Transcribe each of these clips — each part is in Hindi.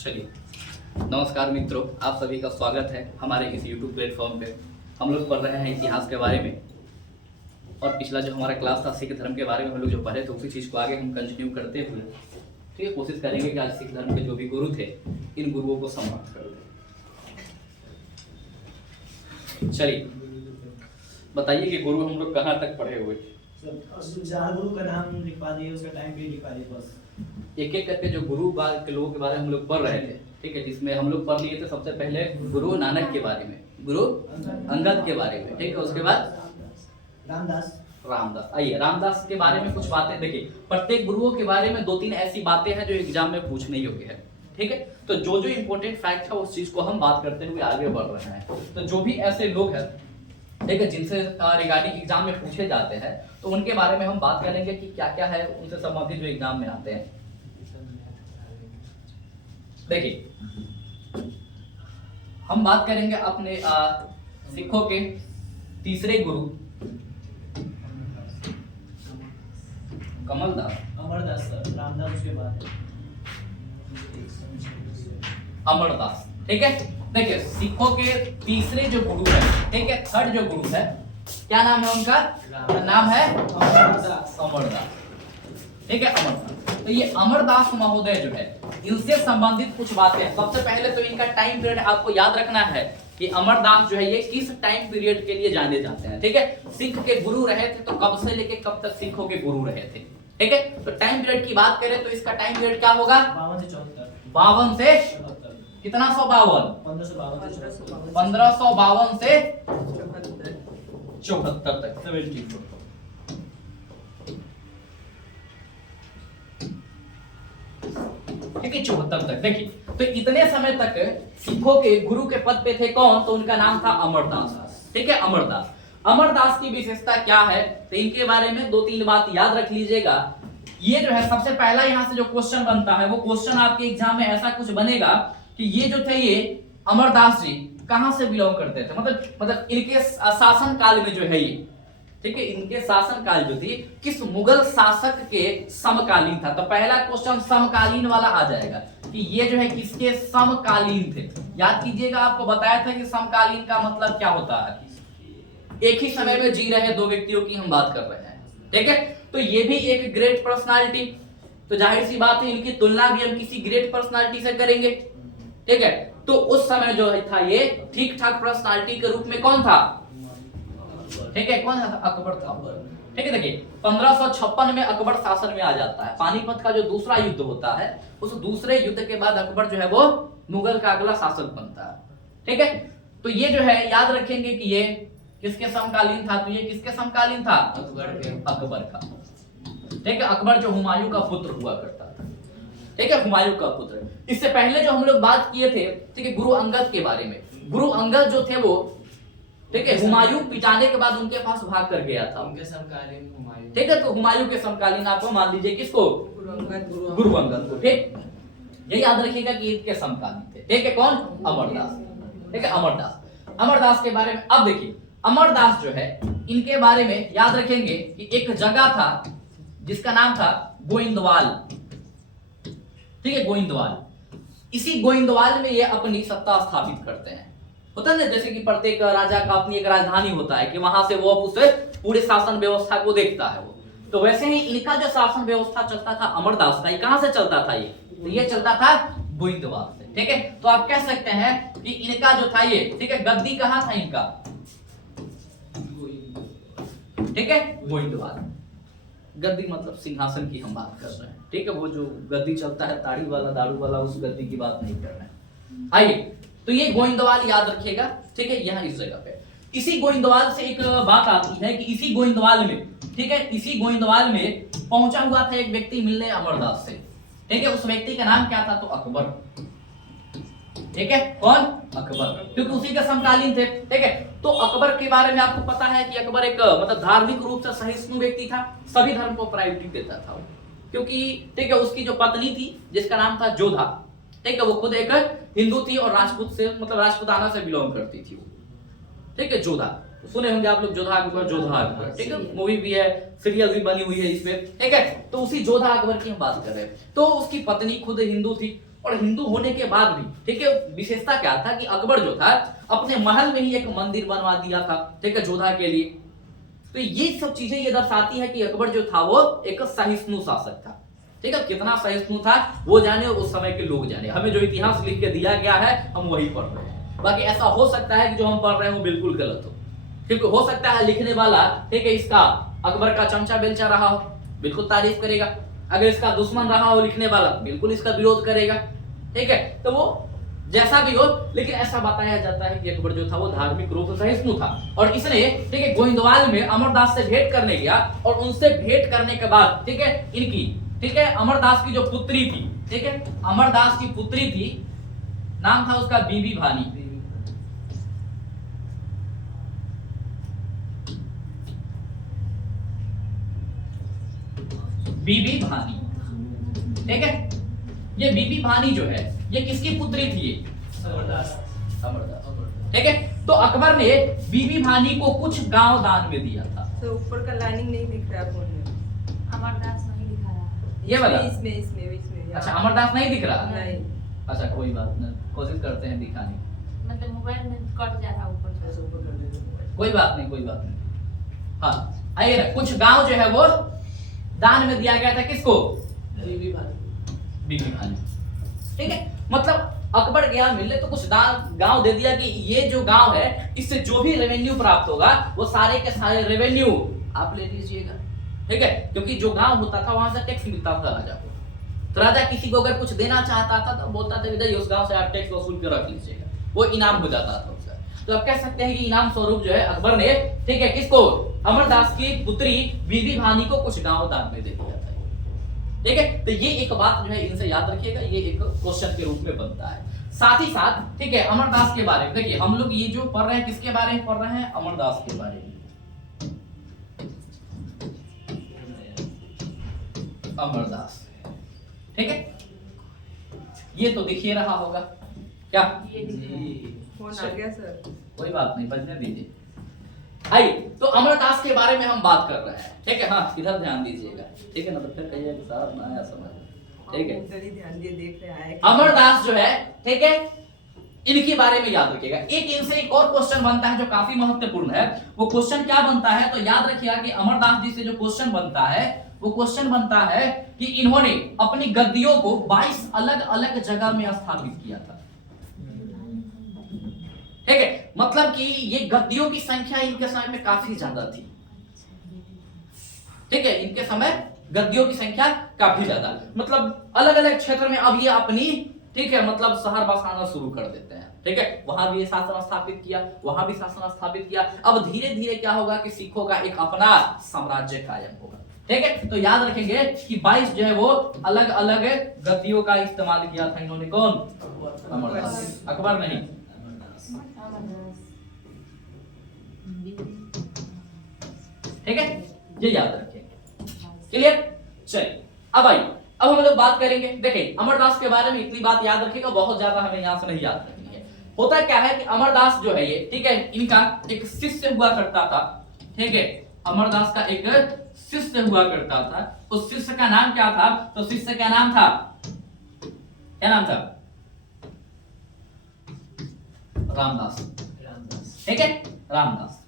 चलिए, नमस्कार मित्रों, आप सभी का स्वागत है हमारे इस YouTube प्लेटफॉर्म पे। हम लोग पढ़ रहे हैं इतिहास के बारे में और पिछला जो हमारा क्लास था सिख धर्म के बारे में हम लोग जो पढ़े थे उसी चीज़ को आगे हम कंटिन्यू करते हुए ठीक है कोशिश करेंगे कि आज सिख धर्म के जो भी गुरु थे इन गुरुओं को समाप्त कर दें। चलिए बताइए कि गुरु हम लोग कहाँ तक पढ़े हुए थे। जहाँ गुरु का नाम लिखवा दिए, उसका टाइम भी लिखवा दिए बस। एक एक करके जो गुरु के लोगों के बारे में हम लोग पढ़ रहे थे, ठीक है, जिसमें हम लोग पढ़ लिए थे सबसे पहले गुरु नानक के बारे में, गुरु अंगद के बारे में, ठीक है, उसके बाद रामदास। आइए रामदास के बारे में कुछ बातें देखिए। प्रत्येक गुरुओं के बारे में 2-3 ऐसी बातें हैं जो एग्जाम में पूछने योग्य है, ठीक है। तो जो जो इंपॉर्टेंट फैक्ट है उस चीज को हम बात करते हुए आगे बढ़ रहे हैं। तो जो भी ऐसे लोग हैं, ठीक है, जिनसे रिगार्डिंग एग्जाम में पूछे जाते हैं तो उनके बारे में हम बात करेंगे कि क्या क्या है उनसे संबंधित जो एग्जाम में आते हैं। देखिए हम बात करेंगे अपने सिखों के तीसरे गुरु कमलदास, अमरदास, रामदास के बाद अमरदास, ठीक है। देखिए सिखों के तीसरे जो गुरु है, ठीक है, थर्ड जो गुरु है, क्या नाम है उनका? नाम है अमरदास, ठीक है, अमरदास। तो ये अमरदास महोदय जो है इनसे संबंधित कुछ बातें हैं। सबसे पहले तो इनका टाइम पीरियड आपको याद रखना है कि अमरदास जो है ये किस टाइम पीरियड के लिए जाने जाते हैं, ठीक है। सिख के गुरु रहे थे तो कब से लेके कब तक सिखों के गुरु रहे थे, ठीक है। तो टाइम पीरियड की बात करें तो इसका टाइम पीरियड क्या होगा? 52 से कितना? 1552 से 74 तक, 74 ठीक है, 74 तक। देखिए तो इतने समय तक सिखों के गुरु के पद पे थे कौन? तो उनका नाम था अमरदास, ठीक है, अमरदास। अमरदास की विशेषता क्या है तो इनके बारे में 2-3 बात याद रख लीजिएगा। ये जो है सबसे पहला यहाँ से जो क्वेश्चन बनता है वो क्वेश्चन आपके एग्जाम में ऐसा कुछ बनेगा कि ये जो थे ये अमरदास जी कहां से बिलोंग करते थे, मतलब इनके शासन काल में जो है ये, ठीक है, इनके शासन काल जो थी किस मुगल शासक के समकालीन था। तो पहला क्वेश्चन समकालीन वाला आ जाएगा कि ये जो है किसके समकालीन थे। याद कीजिएगा, आपको बताया था कि समकालीन का मतलब क्या होता है, एक ही समय में जी रहे दो व्यक्तियों की हम बात कर रहे हैं, ठीक है। तो ये भी एक ग्रेट पर्सनालिटी, तो जाहिर सी बात है इनकी तुलना भी हम किसी ग्रेट पर्सनालिटी से करेंगे, ठीक है। तो उस समय जो था ये ठीक ठाक पर्सनालिटी के रूप में कौन था, ठीक है, कौन था? अकबर था, ठीक है। देखिए 1556 में अकबर शासन में आ जाता है। पानीपत का जो दूसरा युद्ध होता है उस दूसरे युद्ध के बाद अकबर जो है वो मुगल का अगला शासक बनता है, ठीक है। तो ये जो है याद रखेंगे कि ये किसके समकालीन था, तो ये किसके समकालीन था? अकबर का, ठीक है। अकबर जो हुमायूं का पुत्र हुआ करता था, ठीक है, हुमायूं का पुत्र। इससे पहले जो हम लोग बात किए थे, ठीक है, गुरु अंगद के बारे में। गुरु अंगद जो थे वो, ठीक है, हुमायूं पिटाने के बाद उनके पास भाग कर गया था, उनके समकालीन हुमायूं, ठीक है। तो हुमायूं के समकालीन आपको मान लीजिए किसको? गुरु अंगद को, ठीक। ये याद रखिएगा कि इनके समकालीन थे, ठीक है। कौन? अमरदास, ठीक है, अमरदास। अमरदास के बारे में अब देखिए, अमरदास जो है इनके बारे में याद रखेंगे कि एक जगह था जिसका नाम था गोइंदवाल, ठीक है, गोइंदवाल। इसी गोइंदवाल में ये अपनी सत्ता स्थापित करते हैं। होता है ना, जैसे कि प्रत्येक राजा का अपनी एक राजधानी होता है कि वहां से वो उस पूरे शासन व्यवस्था को देखता है वो। तो वैसे ही इनका जो शासन व्यवस्था चलता था अमरदास का, ये कहां से चलता था? ये तो ये चलता था गोइंदवाल से, ठीक है। तो आप कह सकते हैं कि इनका जो था ये, ठीक है, गद्दी कहां था इनका, ठीक है, गोइंदवाल। गद्दी मतलब सिंहासन की हम बात कर रहे हैं, ठीक है। वो जो गद्दी चलता है ताड़ी वाला दारू वाला, उस गद्दी की बात नहीं कर रहे हैं। आइए तो ये गोइंदवाल याद रखिएगा, ठीक है, यहाँ इस जगह पे। इसी गोइंदवाल से एक बात आती है कि इसी गोइंदवाल में, ठीक है, इसी गोइंदवाल में पहुंचा हुआ था एक व्यक्ति मिलने अमरदास से, ठीक है। उस व्यक्ति का नाम क्या था? तो अकबर, ठीक है। कौन? अकबर, क्योंकि उसी के समकालीन थे, ठीक है। तो अकबर के बारे में आपको पता है कि अकबर एक मतलब धार्मिक रूप से सहिष्णु व्यक्ति था, सभी धर्म को प्रायोरिटी देता था वो, क्योंकि ठीक है उसकी जो पत्नी थी जिसका नाम था जोधा, ठीक है, वो खुद एक हिंदू थी और राजपूत से मतलब राजपूताना से बिलोंग करती थी वो, ठीक है, जोधा। सुने होंगे आप लोग जोधा अकबर, ठीक है, मूवी भी है, सीरियल भी बनी हुई है इसमें, ठीक है। तो उसी जोधा अकबर की हम बात कर रहे हैं। तो उसकी पत्नी खुद हिंदू थी और हिंदू होने के बाद भी, ठीक है, विशेषता क्या था कि अकबर जो था अपने महल में ही एक मंदिर बनवा दिया था, ठीक है, जोधा के लिए। तो ये सब चीजें ये दर्शाती है कि अकबर जो था वो एक सहिष्णु शासक था, ठीक है। कितना सहिष्णु था वो जाने, उस समय के लोग जाने, हमें जो इतिहास लिख के दिया गया है हम वही पढ़ रहे हैं। बाकी ऐसा हो सकता है कि जो हम पढ़ रहे हैं वो बिल्कुल गलत हो, क्योंकि हो सकता है लिखने वाला, ठीक है, इसका अकबर का चमचा बेलचा रहा हो, बिल्कुल तारीफ करेगा। अगर इसका दुश्मन रहा हो लिखने वाला, बिल्कुल इसका विरोध करेगा, ठीक है। तो वो जैसा भी हो, लेकिन ऐसा बताया जाता है कि अकबर जो था वो धार्मिक रूप से सहिष्णु था। और इसने, ठीक है, गोविंदवाल में अमरदास से भेंट करने गया, और उनसे भेंट करने के बाद, ठीक है, इनकी, ठीक है, अमरदास की जो पुत्री थी, ठीक है, अमरदास की पुत्री थी, नाम था उसका बीबी भानी। बीबी भानी, ठीक है। ये बीबी भानी जो है ये किसकी पुत्री थी? ये अमरदास। अमरदास, ठीक है। तो अकबर ने बीबी भानी को कुछ गांव दान में दिया था। तो ऊपर का लाइनिंग नहीं दिख रहा फोन में, अमरदास नहीं दिखा रहा। ये वाला? इसमें अच्छा, अमरदास नहीं दिख रहा? नहीं। अच्छा, कोई बात नहीं, कोशिश करते हैं दिखाने की। मतलब मोबाइल में कट जा रहा ऊपर से। ऐसे ऊपर कर देते कोई बात नहीं, कोई बात नहीं। हाँ, आइए ना, कुछ गांव जो है वो दान में दिया गया था, किसको? बीबी भानी। बीबी भानी, ठीक है। मतलब अकबर गया मिलने तो कुछ दान गांव दे दिया कि ये जो गांव है इससे जो भी रेवेन्यू प्राप्त होगा वो सारे के सारे रेवेन्यू आप ले लीजिएगा, ठीक है। क्योंकि जो गांव होता था वहां से टैक्स मिलता था राजा को, तो राजा किसी को अगर कुछ देना चाहता था तो बोलता था विजय उस गांव से आप टैक्स वसूल कर रख लीजिएगा, वो इनाम हो जाता था उसका। तो आप कह सकते हैं कि इनाम स्वरूप जो है अकबर ने, ठीक है, किसको? अमरदास की पुत्री बीबी भानी को कुछ गांव दान में दे दिया था, ठीक है। तो ये एक बात जो है इनसे याद रखिएगा, ये एक क्वेश्चन के रूप में बनता है। साथ ही साथ, ठीक है, अमरदास के बारे में देखिए, हम लोग ये जो पढ़ रहे हैं किसके बारे में पढ़ रहे हैं? अमरदास के बारे में। अमरदास, ठीक है। ये तो दिख ही रहा होगा क्या? ये दिख रहा है। फोन आ गया सर। कोई बात नहीं, बजने दीजिए। आइए, तो अमरदास के बारे में हम बात कर रहे हैं, ठीक है। हाँ, इधर ध्यान दीजिएगा, ठीक है ना, तो फिर कहिए कि साहब ना आया समझ, ठीक है। उधर ही ध्यान दिए देख रहे हैं। अमरदास जो है, ठीक है, इनके बारे में याद रखिएगा। एक इनसे एक और क्वेश्चन बनता है जो काफी महत्वपूर्ण है। वो क्वेश्चन क्या बनता है? तो याद रखिएगा कि अमरदास जी से जो क्वेश्चन बनता है वो क्वेश्चन बनता है कि इन्होंने अपनी गद्दियों को 22 अलग अलग जगह में स्थापित किया था, ठीक है। मतलब कि ये गद्दियों की संख्या इनके समय में काफी ज्यादा थी, ठीक है। इनके समय गद्दियों की संख्या काफी ज्यादा, मतलब अलग अलग क्षेत्र में अब ये अपनी, ठीक है, मतलब शहर बसाना शुरू कर देते हैं, ठीक है। वहां भी ये शासन स्थापित किया, वहां भी शासन स्थापित किया। अब धीरे धीरे क्या होगा कि सिखों का एक अपना साम्राज्य कायम होगा, ठीक है। तो याद रखेंगे कि 22 जो है वो अलग अलग गद्दियों का इस्तेमाल किया था इन्होंने। कौन? अमरदास, अकबर नहीं। ठीक है, ये याद रखेंगे, क्लियर। चलिए अब आइए, अब हम लोग बात करेंगे। देखिए, अमरदास के बारे में इतनी बात याद रखिएगा, बहुत ज्यादा हमें यहां से नहीं याद रखनी है। होता क्या है कि अमरदास जो है ये, ठीक है, इनका एक शिष्य हुआ करता था, ठीक है। अमरदास का एक शिष्य हुआ करता था। उस शिष्य का नाम क्या था? तो शिष्य का नाम था, क्या नाम था? रामदास, ठीक है, रामदास।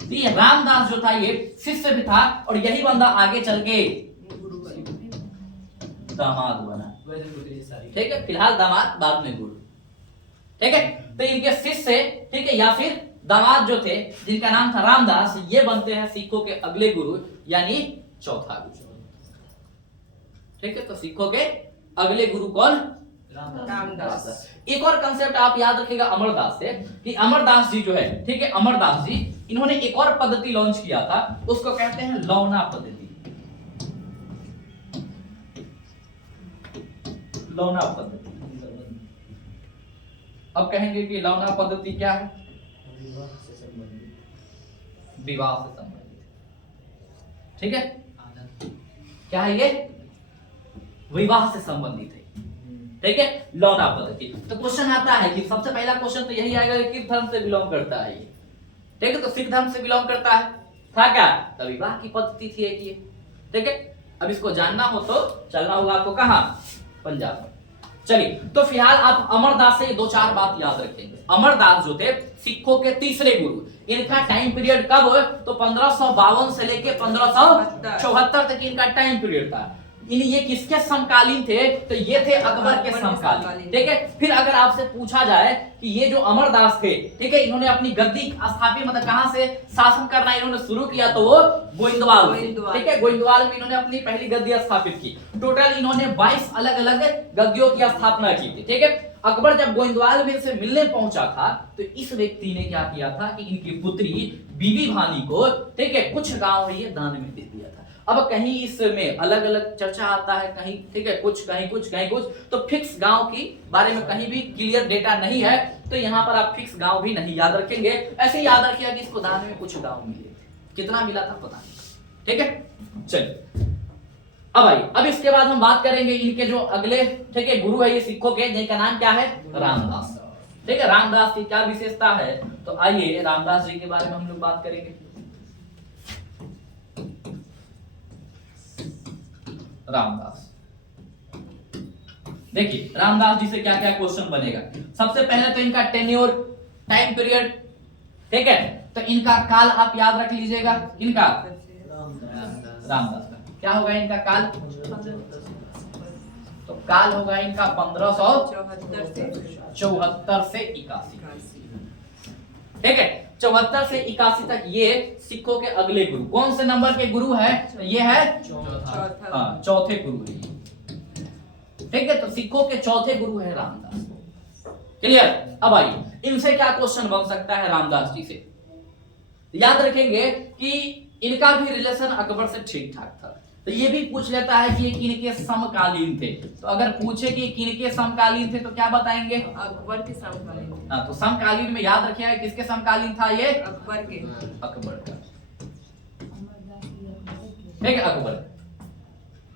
तो ये रामदास जो था ये शिष्य भी था, और यही बंदा आगे चल के गुरु बने। दामाद बना, वैसे पुत्री सारी। ठीक है। फिलहाल दामाद, बाद में गुरु, ठीक है। तो इनके शिष्य, ठीक है, या फिर दामाद जो थे जिनका नाम था रामदास, ये बनते हैं सिखों के अगले गुरु, यानी चौथा गुरु, ठीक है। तो सिखों के अगले गुरु कौन? रामदास। एक और कंसेप्ट आप याद रखिएगा अमरदास से, कि अमरदास जी जो है, ठीक है, अमरदास जी इन्होंने एक और पद्धति लॉन्च किया था, उसको कहते हैं लौना पद्धति। लौना पद्धति। अब कहेंगे कि लौना पद्धति क्या है? विवाह से संबंधित। विवाह से संबंधित, ठीक है। क्या है ये? विवाह से संबंधित है, ठीक है, लौना पद्धति। तो क्वेश्चन आता है कि सबसे पहला क्वेश्चन तो यही आएगा कि किस धर्म से बिलोंग करता है ये, ठीक है। तो सिख धर्म से बिलोंग करता है, था क्या? तो विवाह की पद्धति थी एक ये, ठीक है। अब इसको जानना हो तो चलना होगा आपको कहाँ, पंजाब में। चलिए, तो फिलहाल आप अमरदास से 2-4 बात याद रखेंगे। अमरदास जो थे सिखों के तीसरे गुरु, इनका टाइम पीरियड कब है तो 1552 से लेके 1574 तक इनका टाइम पीरियड था। ये किसके समकालीन थे तो ये थे अकबर के समकालीन, ठीक है। फिर अगर आपसे पूछा जाए कि ये जो अमरदास थे, ठीक है, इन्होंने अपनी गद्दी स्थापित मतलब कहां से शासन करना इन्होंने शुरू किया तो वो गोइंदवाल से, ठीक है। गोइंदवाल में इन्होंने अपनी पहली गद्दी स्थापित की। टोटल इन्होंने 22 अलग अलग गद्दियों की स्थापना की थी, ठीक है। अकबर जब गोइंदवाल में से मिलने पहुंचा था तो इस व्यक्ति ने क्या किया था कि इनकी पुत्री बीबी भानी को, ठीक है, कुछ गांव ये दान में दे दिया था। अब कहीं इसमें अलग अलग चर्चा आता है, कहीं ठीक है कुछ, कहीं कुछ, कहीं कुछ, तो फिक्स गांव की बारे में कहीं भी क्लियर डेटा नहीं है, तो यहाँ पर आप फिक्स गांव भी नहीं याद रखेंगे। ऐसे ही याद रखिएगा कि इसको दान में कुछ गांव मिले, कितना मिला था पता नहीं, ठीक है। चलिए अब आइए, अब इसके बाद हम बात करेंगे इनके जो अगले, ठीक है, गुरु है ये सिखों के, जिनका नाम क्या है, रामदास, ठीक है। रामदास की क्या विशेषता है तो आइए रामदास जी के बारे में हम लोग बात करेंगे। रामदास, देखिए रामदास जी से क्या क्या क्वेश्चन बनेगा। सबसे पहले तो इनका टेन्योर, टाइम पीरियड, ठीक है, तो इनका काल आप याद रख लीजिएगा। इनका रामदास का क्या होगा, इनका काल, तो काल होगा इनका 1574 से 81, ठीक है। 74 से 81 तक ये सिखों के अगले गुरु, कौन से नंबर के गुरु है तो ये है चौथे गुरु है, ठीक है। तो सिखों के चौथे गुरु है रामदास, क्लियर। अब आइए इनसे क्या क्वेश्चन बन सकता है रामदास जी से। याद रखेंगे कि इनका भी रिलेशन अकबर से ठीक ठाक था, तो ये भी पूछ लेता है कि ये किनके समकालीन थे। तो अगर पूछे कि किनके समकालीन थे तो क्या बताएंगे, अकबर के समकालीन। हाँ, तो समकालीन में याद रखिएगा किसके समकालीन था ये, अकबर के, अकबर का, ठीक है, अकबर।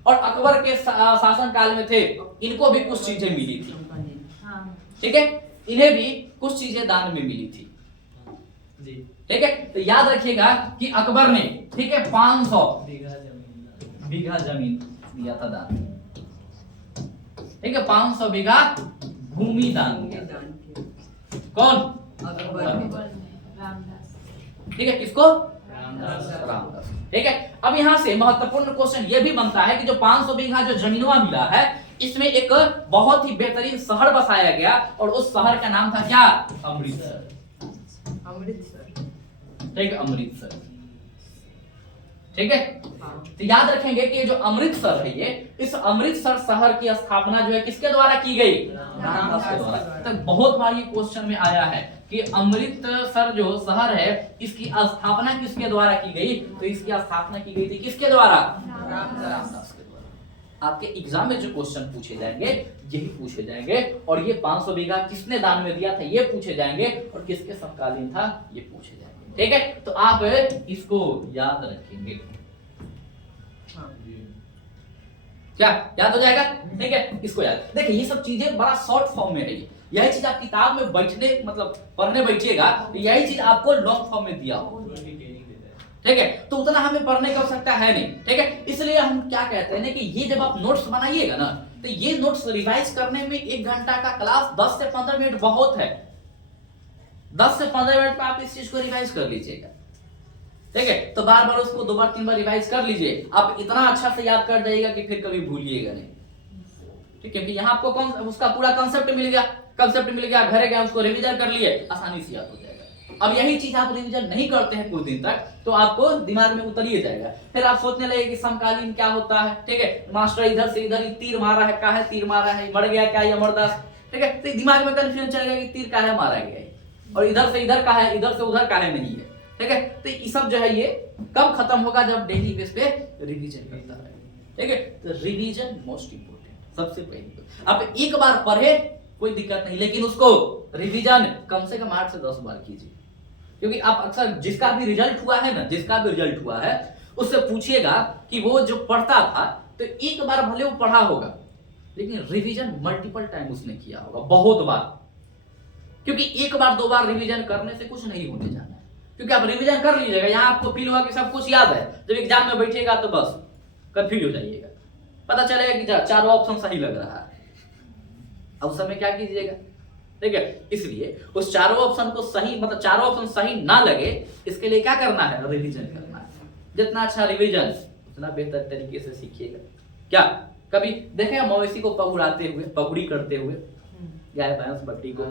और अकबर के शासन काल में थे, इनको भी कुछ चीजें मिली थी, ठीक है, इन्हें भी कुछ चीजें दान में मिली थी, ठीक है। तो याद रखिएगा कि अकबर ने, ठीक है, 500 बीघा जमीन दिया था दान, ठीक है, 500 बीघा भूमि दान दिया था। कौन, अकबर, ठीक है, किसको, रामदास, ठीक है। अब यहाँ से महत्वपूर्ण क्वेश्चन ये भी बनता है कि जो 500 बीघा जो जमीनवा मिला है, इसमें एक बहुत ही बेहतरीन शहर बसाया गया और उस शहर का नाम था क्या, अमृतसर, ठीक है, अमृतसर, ठीक है। तो याद रखेंगे कि जो अमृतसर है ये, इस अमृतसर शहर की स्थापना जो है किसके द्वारा की गई, रामदास के द्वारा। तो बहुत बार ये क्वेश्चन में आया है कि अमृतसर जो शहर है इसकी स्थापना किसके द्वारा की गई, तो इसकी स्थापना की गई थी किसके द्वारा, रामदास के द्वारा। आपके एग्जाम में जो क्वेश्चन पूछे जाएंगे यही पूछे जाएंगे, और ये 500 बीघा किसने दान में दिया था ये पूछे जाएंगे, और किसके समकालीन था ये पूछे जाएंगे, ठीक है। तो आप इसको याद रखेंगे, क्या याद हो जाएगा, ठीक है। इसको याद देखिए, ये सब चीजें बड़ा शॉर्ट फॉर्म में है, यही चीज आप किताब में बैठने मतलब पढ़ने बैठिएगा तो यही चीज आपको लॉन्ग फॉर्म में दिया हो, ठीक है। तो उतना हमें पढ़ने की आवश्यकता है नहीं, ठीक है। इसलिए हम क्या कहते हैं कि ये जब आप नोट्स बनाइएगा ना, तो ये नोट्स रिवाइज करने में 1 घंटा का क्लास 10 से 15 मिनट बहुत है, 10 से 15 मिनट में आप इस चीज को रिवाइज कर लीजिएगा, ठीक है। तो बार बार उसको 2 बार 3 बार रिवाइज कर लीजिए, आप इतना अच्छा से याद कर जाइएगा कि फिर कभी भूलिएगा नहीं, ठीक है। क्योंकि यहाँ आपको कौन उसका पूरा कंसेप्ट मिल गया, घरे गए उसको रिवीजन कर लिए, आसानी से याद हो जाएगा। अब यही चीज आप रिवीजन नहीं करते हैं कुछ दिन तक तो आपको दिमाग में उतर ही जाएगा, फिर आप सोचने लगे कि समकालीन क्या होता है, ठीक है। मास्टर इधर से इधर तीर मारा है, क्या है तीर मारा है, मर गया क्या ये अमरदास, ठीक है। तो दिमाग में कंफ्यूजन चल गया कि तीर का है मारा गया है, और इधर से इधर का है, इधर से उधर का है नहीं है, ठीक है। तो ये सब जो है ये कब खत्म होगा, जब डेली बेस पे रिवीजन करता है, ठीक है। तो रिवीजन मोस्ट इंपोर्टेंट, सबसे पहले आप एक बार पढ़े कोई दिक्कत नहीं, लेकिन उसको रिवीजन कम से कम 8 से 10 बार कीजिए, क्योंकि आप अक्सर जिसका भी रिजल्ट हुआ है उससे पूछिएगा कि वो जो पढ़ता था तो एक बार भले वो पढ़ा होगा, लेकिन रिवीजन मल्टीपल टाइम उसने किया होगा, बहुत बार। क्योंकि एक बार 2 बार रिवीजन करने से कुछ नहीं होने जाना है, क्योंकि आप रिवीजन कर लीजिएगा, यहाँ आपको फील होगा कि सब कुछ याद है, जब एग्जाम में बैठिएगा तो बस कंफ्यूज हो जाइएगा। पता चलेगा कि चारों ऑप्शन सही लग रहा है, अब उस समय क्या कीजिएगा, ठीक है। इसलिए उस चारों ऑप्शन को सही, मतलब चारों ऑप्शन सही ना लगे, इसके लिए क्या करना है, रिवीजन करना है। जितना अच्छा रिवीजन उतना बेहतर तरीके से सीखिएगा। क्या कभी देखे मवेशी को पगुड़ाते हुए, पगड़ी करते हुए, गाय भैंस बकरी को,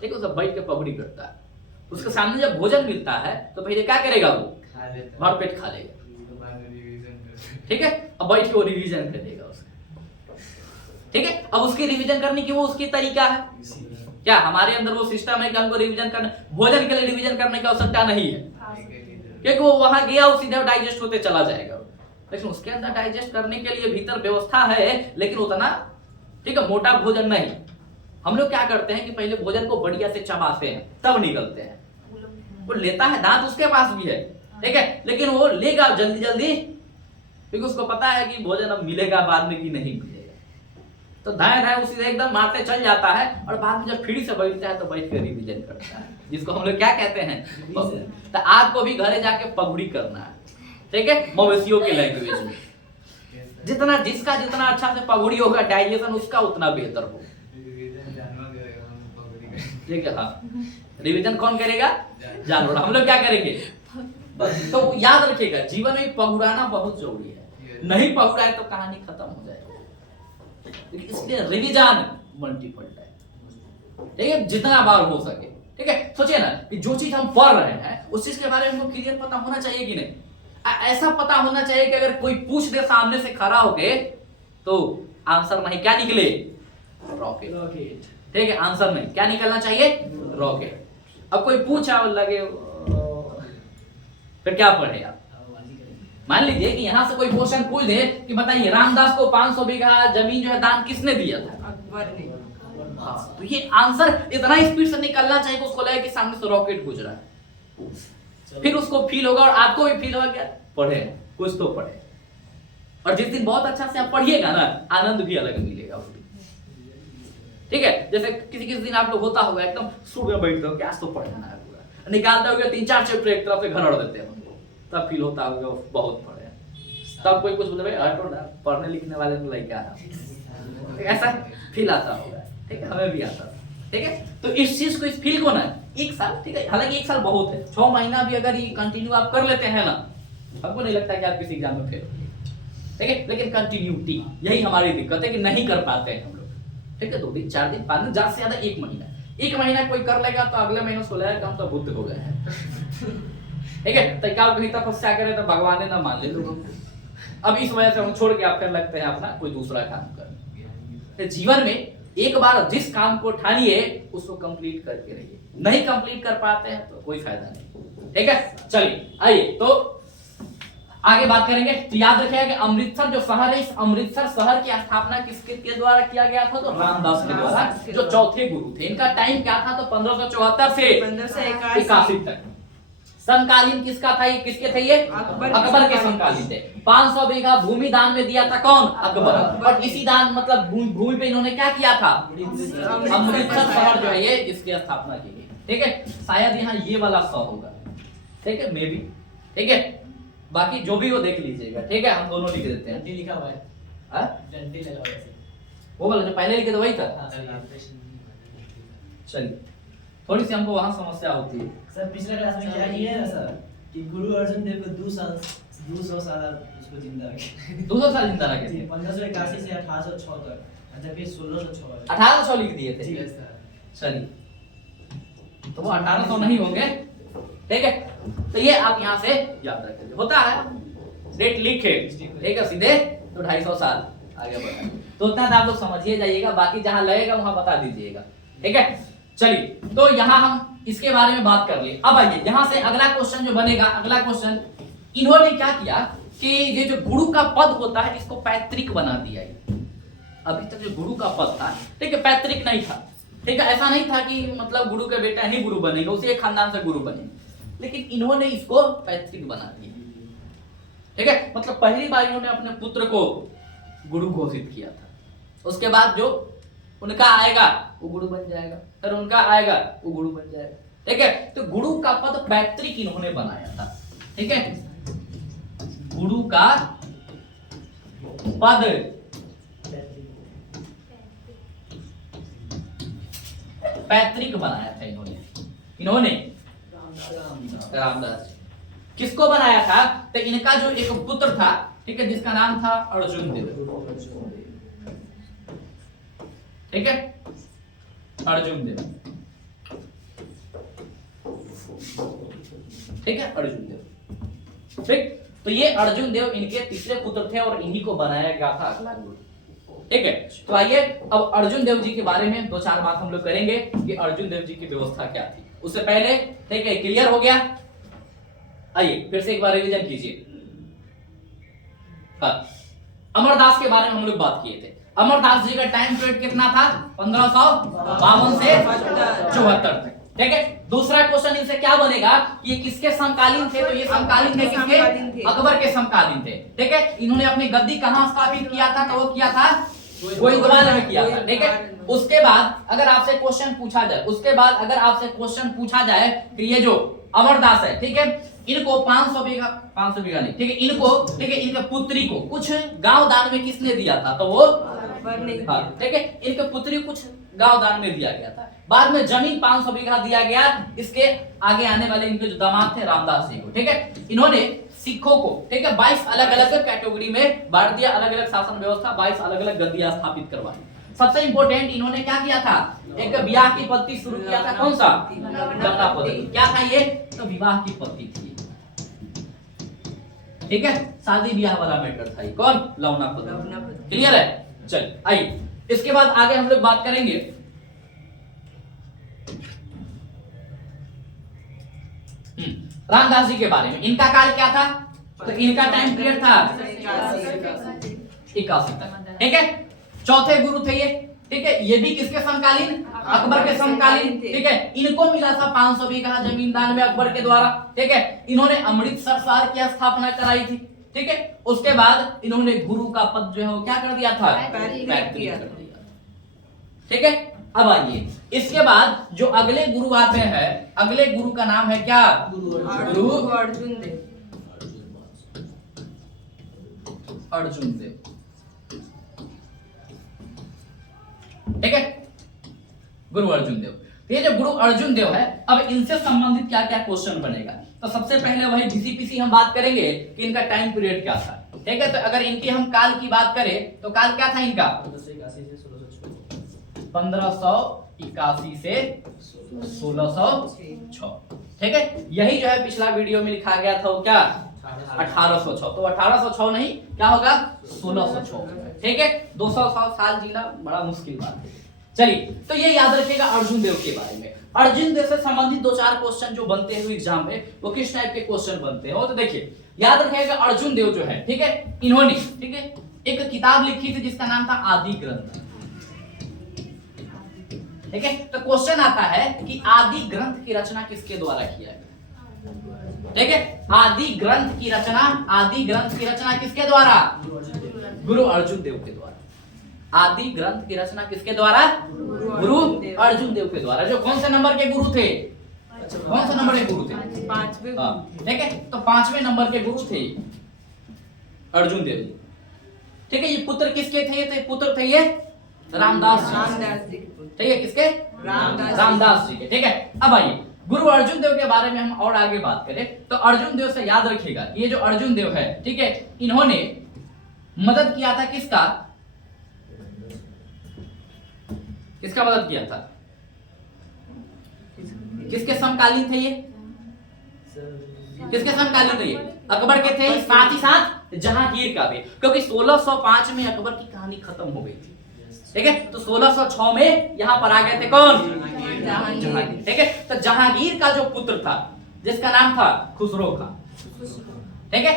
ठीक है, सब बैठ के पगड़ी करता है। उसके सामने जब भोजन मिलता है तो पहले क्या करेगा, वो भर पेट खा लेगा, ठीक है। अब बैठ के वो रिवीजन करेगा उसका, ठीक है। अब उसकी रिवीजन करने की वो उसकी तरीका है। क्या हमारे अंदर वो सिस्टम है कि हमको रिवीजन करना, भोजन के लिए रिवीजन करने की आवश्यकता नहीं है, क्योंकि वो वहां गया, वो सीधे डाइजेस्ट होते चला जाएगा। लेकिन उसके अंदर डाइजेस्ट करने के लिए भीतर व्यवस्था है, लेकिन उतना, ठीक है, मोटा भोजन नहीं। हम लोग क्या करते हैं कि पहले भोजन को बढ़िया से चबाते हैं, तब निकलते हैं। वो लेता है, दांत उसके पास भी है, ठीक है, लेकिन वो लेगा जल्दी जल्दी, क्योंकि उसको पता है कि भोजन अब मिलेगा बाद में कि नहीं मिलेगा। तो दाएं दाएं उसी से एकदम मारते चल जाता है, और बाद में जब फिर से बैठता है तो बैठ कर रिवीजन करता है, जिसको हम लोग क्या कहते हैं, तो आपको भी घरे जाके पगड़ी करना है, ठीक है, मवेशियों के लैंग्वेज में। जितना जिसका जितना अच्छा से पगड़ी होगा, डाइजेशन उसका उतना बेहतर होगा, ठीक है। हाँ, रिवीजन कौन करेगा, जानवर। हम लोग क्या करेंगे, तो याद रखिएगा, जीवन में पगुड़ाना बहुत जरूरी है। नहीं पगुड़ाए तो कहानी खत्म हो जाएगी। इसलिए रिवीजन मल्टीपल टाइम, ठीक है, जितना बार हो सके, ठीक है। सोचिए ना कि जो चीज हम पढ़ रहे हैं उस चीज के बारे में हमको क्लियर पता होना चाहिए कि नहीं। ऐसा पता होना चाहिए कि अगर कोई पूछ दे सामने से खड़ा होके तो आंसर नहीं क्या निकले, रॉकेट, ठीक है। आंसर में क्या निकलना चाहिए, रॉकेट। अब कोई पूछा और लगे, फिर क्या पढ़े आप। मान लीजिए कि यहाँ से कोई क्वेश्चन पूछ दे कि बताइए रामदास को 500 बीघा जमीन जो है दान किसने दिया था, अकबर ने। हाँ, तो ये आंसर इतना स्पीड से निकलना चाहिए कि उसको लगे कि सामने से रॉकेट गुजरा है। फिर उसको फील होगा, और आपको भी फील होगा क्या पढ़े, कुछ तो पढ़े। और जिस दिन बहुत अच्छा से आप पढ़िएगा ना, आनंद भी अलग मिलेगा उस दिन, ठीक है। जैसे किसी दिन आप लोग होता होगा एकदम सुबह बैठते हो, आज तो पढ़ना है पूरा, निकालते हो 3-4 चैप्टर एक तरफ से घरड़ देते हो, तब फील होता होगा बहुत पढ़े। तब कोई कुछ बोले, हटो ना, पढ़ने लिखने वाले तो लड़का है, ऐसा फील आता होगा, ठीक है, हमें भी आता है, ठीक है। तो इस चीज को, इस फील को ना 1 साल, ठीक है, हालांकि 1 साल बहुत है, 6 महीना भी अगर ये कंटिन्यू आप कर लेते हैं ना, हमको नहीं लगता कि आप किसी एग्जाम में फेल होंगे, ठीक है। लेकिन कंटिन्यूटी, यही हमारी दिक्कत है कि नहीं कर पाते हैं हम लोग, ठीक है। 2 दिन 4 दिन 5 दिन, ज्यादा से ज्यादा 1 महीना। 1 महीना कोई कर लेगा तो अगले महीने सोचा कि हम तो बुद्ध हो गए हैं, ठीक है। तैकाल कहीं तपस्या करें तो भगवान ने ना मान ले लोग। अब इस वजह से हम छोड़ के आप फिर लगते हैं अपना कोई दूसरा काम करने। जीवन में एक बार जिस काम को ठानिए उसको कंप्लीट करके रहिए, नहीं कंप्लीट कर पाते हैं तो कोई फायदा नहीं, ठीक है। चलिए आइए तो आगे बात करेंगे। तो याद रखिएगा कि अमृतसर जो शहर है, इस अमृतसर शहर की स्थापना किसके द्वारा किया गया था, तो रामदास के द्वारा, जो चौथे गुरु थे। इनका टाइम क्या था, तो 1574 से 1581 तक। समकालीन किसका था, ये किसके थे, ये अकबर के समकालीन थे। 500 बीघा भूमि दान में दिया था कौन, अकबर। और इसी दान मतलब भूमि पे इन्होंने क्या किया था, अमृतसर शहर जो है ये इसकी स्थापना की गई, ठीक है। शायद यहाँ ये वाला 100 होगा, ठीक है, मे बी, ठीक है। बाकी जो भी वो देख लीजिएगा, ठीक है, हम दोनों लिख देते हैं। डंडी लिखा हुआ है, हाँ? डंडी लगा हुआ है, वो वाला जो पहले लिखे थे वही था। हाँ सर। चलिए, थोड़ी सी हमको वहाँ समस्या होती है। सर पिछले क्लास में क्या किया है ना सर, कि गुरु अर्जुन देव को 200 साल उसको जिंदा रखे। 200 साल जिंदा रखे थे, 1581 से 1806 तक, जबकि 1606 है। 1800 लिख दिए थे। जी सर। चलिए, तो वो 1800 नहीं होंगे, ठीक है। तो ये आप यहाँ से याद रखेंगे, होता है डेट लिखे, ठीक है, सीधे तो 250 साल आगे बढ़ा, तो उतना आप लोग समझिए जाइएगा, बाकी जहाँ लगेगा वहां बता दीजिएगा, ठीक है। चलिए, तो यहाँ हम इसके बारे में बात कर लिए। अब आइए यहाँ से अगला क्वेश्चन जो बनेगा, अगला क्वेश्चन, इन्होंने क्या किया कि ये जो गुरु का पद होता है इसको पैतृक बना दिया। अभी तक जो गुरु का पद था, ठीक है, पैतृक नहीं था, ठीक है। ऐसा नहीं था कि मतलब गुरु के बेटा ही गुरु बनेगा, उसी एक खानदान से गुरु बनेगा, लेकिन इन्होंने इसको पैतृक बना दिया, ठीक है। मतलब पहली बार इन्होंने अपने पुत्र को गुरु घोषित किया था, उसके बाद जो उनका आएगा वो गुरु बन जाएगा, फिर उनका आएगा वो गुरु बन जाएगा, ठीक है। तो गुरु का पद पैतृक इन्होंने बनाया था, ठीक है। गुरु का पद पैतृक बनाया था इन्होंने रामदास जी। किसको बनाया था? तो इनका जो एक पुत्र था, ठीक है, जिसका नाम था अर्जुन देव, ठीक है, अर्जुन देव, ठीक है, अर्जुन देव, ठीक। तो ये अर्जुन देव इनके तीसरे पुत्र थे और इन्हीं को बनाया गया था अगला गुरु, ठीक है। तो आइए अब अर्जुन देव जी के बारे में दो चार बात हम लोग करेंगे कि अर्जुन देव जी की व्यवस्था क्या थी। उससे पहले, ठीक है, क्लियर हो गया? आइए फिर से एक बार रिवीजन कीजिए। अमरदास के बारे में हम लोग बात किए थे। अमरदास जी का टाइम पीरियड कितना था? 1552 से 74 तक, ठीक है। दूसरा क्वेश्चन इनसे क्या बनेगा? ये किसके समकालीन थे? तो ये समकालीन थे किसके? अकबर के समकालीन थे, ठीक है। इन्होंने अपनी गद्दी कहां स्थापित किया था? तो वो किया था गोइंदवाल में किया था, ठीक है। उसके बाद अगर आपसे क्वेश्चन पूछा जाए, कि ये जो अमरदास है, ठीक है, इनको 500 बीघा नहीं, ठीक है, इनको, ठीक है, इनके पुत्री को कुछ गांव दान में किसने दिया था? तो वो ठीक है, इनके पुत्री को कुछ गांव दान में दिया गया था। बाद में जमीन 500 बीघा दिया गया इसके आगे आने वाले इनके जो दामाद थे रामदास जी को, ठीक है। इन्होंने सिखों को, ठीक है, 22 अलग अलग कैटेगरी में बांट दिया, अलग अलग शासन व्यवस्था, 22 अलग अलग गद्दियां स्थापित करवाई। सबसे इंपॉर्टेंट इन्होंने क्या किया था? एक विवाह की पद्धति शुरू किया था। कौन सा? गंगा पद्धति। क्या था ये? तो विवाह की पद्धति थी, ठीक है, शादी ब्याह वाला मैटर था। कौन? लवना पद्धति। क्लियर है? चल आइए इसके बाद आगे हम लोग बात करेंगे रामदास जी के बारे में। इनका काल क्या था? तो इनका टाइम पीरियड था 81 तक, ठीक है। चौथे गुरु थे ये, ठीक है। ये भी किसके समकालीन? अकबर के समकालीन, ठीक है। इनको मिला था 500 बीघा जमीन दान में अकबर के द्वारा, ठीक है। इन्होंने अमृतसर शहर की स्थापना कराई थी, ठीक है। उसके बाद इन्होंने गुरु का पद जो है वो क्या कर दिया था? पैतृक कर दिया, ठीक है। अब आइए इसके बाद जो अगले गुरु आते हैं, अगले गुरु का नाम है क्या? गुरु अर्जुन देव। अर्जुन देव, ठीक है, गुरु अर्जुन देव। तो ये जो गुरु अर्जुन देव है, अब इनसे संबंधित क्या क्या क्वेश्चन बनेगा? तो सबसे पहले वही डीसीपीसी हम बात करेंगे कि इनका टाइम पीरियड क्या था, ठीक है। तो अगर इनकी हम काल की बात करें तो काल क्या था इनका? 1581 से 1606, ठीक है। यही जो है पिछला वीडियो में लिखा गया था वो क्या? 1806। तो 1806 नहीं, क्या होगा? 1606, ठीक है। 200 साल जीना बड़ा मुश्किल बात है। चलिए तो ये याद रखिएगा अर्जुन देव के बारे में। अर्जुन देव से संबंधित दो चार क्वेश्चन जो बनते हैं एग्जाम में, वो किस टाइप के क्वेश्चन बनते हैं? तो देखिए याद रखिएगा अर्जुन देव जो है, ठीक है, इन्होंने, ठीक है, एक किताब लिखी थी जिसका नाम था आदि ग्रंथ, ठीक है। तो क्वेश्चन आता है कि आदि ग्रंथ की रचना किसके द्वारा किया गया? ठीक है, आदि ग्रंथ की रचना किसके द्वारा? गुरु अर्जुन देव के द्वारा। आदि ग्रंथ की रचना किसके द्वारा? गुरु अर्जुन देव के द्वारा। जो कौन से नंबर के गुरु थे? कौन से नंबर के गुरु थे? 5वें। ठीक है, तो 5वें नंबर के गुरु थे अर्जुन देव जी, ठीक है। ये पुत्र किसके थे? तो पुत्र थे ये रामदास जी, ठीक है, किसके? रामदास जी के, ठीक है। अब आइए गुरु अर्जुन देव के बारे में हम और आगे बात करें तो अर्जुन देव से याद रखिएगा, ये जो अर्जुन देव है, ठीक है, इन्होंने मदद किया था किसका? किसका मदद किया था? किसके समकालीन थे ये? किसके समकालीन थे ये? अकबर के थे, साथ ही साथ जहांगीर का भी, क्योंकि 1605 में अकबर की कहानी खत्म हो गई थी, ठीक है। तो 1606 में यहां पर आ गए थे कौन? जहांगीर, ठीक है। तो जहांगीर का जो पुत्र था जिसका नाम था खुसरो खां, ठीक है।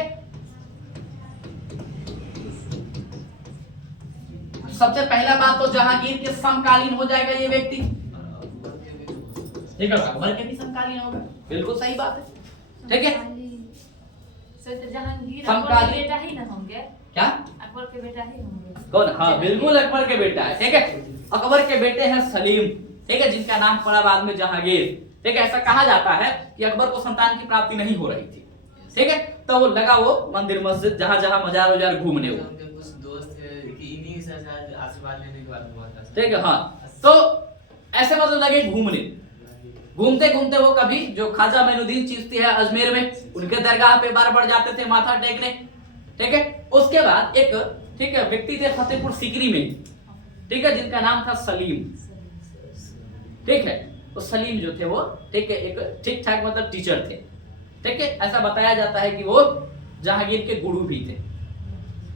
सबसे पहला बात तो जहांगीर के समकालीन हो जाएगा ये व्यक्ति, ठीक है। अकबर के भी समकालीन होगा, बिल्कुल सही बात है, ठीक है। सर तो जहांगीर अकबर के बेटा ही ना होंगे क्या? अकबर के बेटा ही होंगे। कौन? हाँ बिल्कुल अकबर के बेटा है, ठीक है। अकबर के बेटे हैं सलीम, ठीक है, जिनका नाम पड़ा बाद में जहांगीर, ठीक है। ऐसा कहा जाता है कि अकबर को संतान की प्राप्ति नहीं हो रही थी, ठीक है। तो वो लगा वो मंदिर मस्जिद जहां जहां मजार उजार घूमने, वो दोस्त है कि इन्हीं से शायद आशीर्वाद लेने के बाद हुआ था। ठीक है, हाँ। तो ऐसे मतलब लगे घूमने, घूमते घूमते वो कभी जो ख्वाजा मोइनुद्दीन चिश्ती है अजमेर में, उनके दरगाह पे बार बार जाते थे माथा टेकने। ठीक है, उसके बाद एक ठीक है व्यक्ति थे फतेहपुर सीकरी में, ठीक है, जिनका नाम था सलीम। ठीक है, तो सलीम जो थे वो ठीक है एक ठीक ठाक मतलब टीचर थे। ठीक है, ऐसा बताया जाता है कि वो जहांगीर के गुरु भी थे।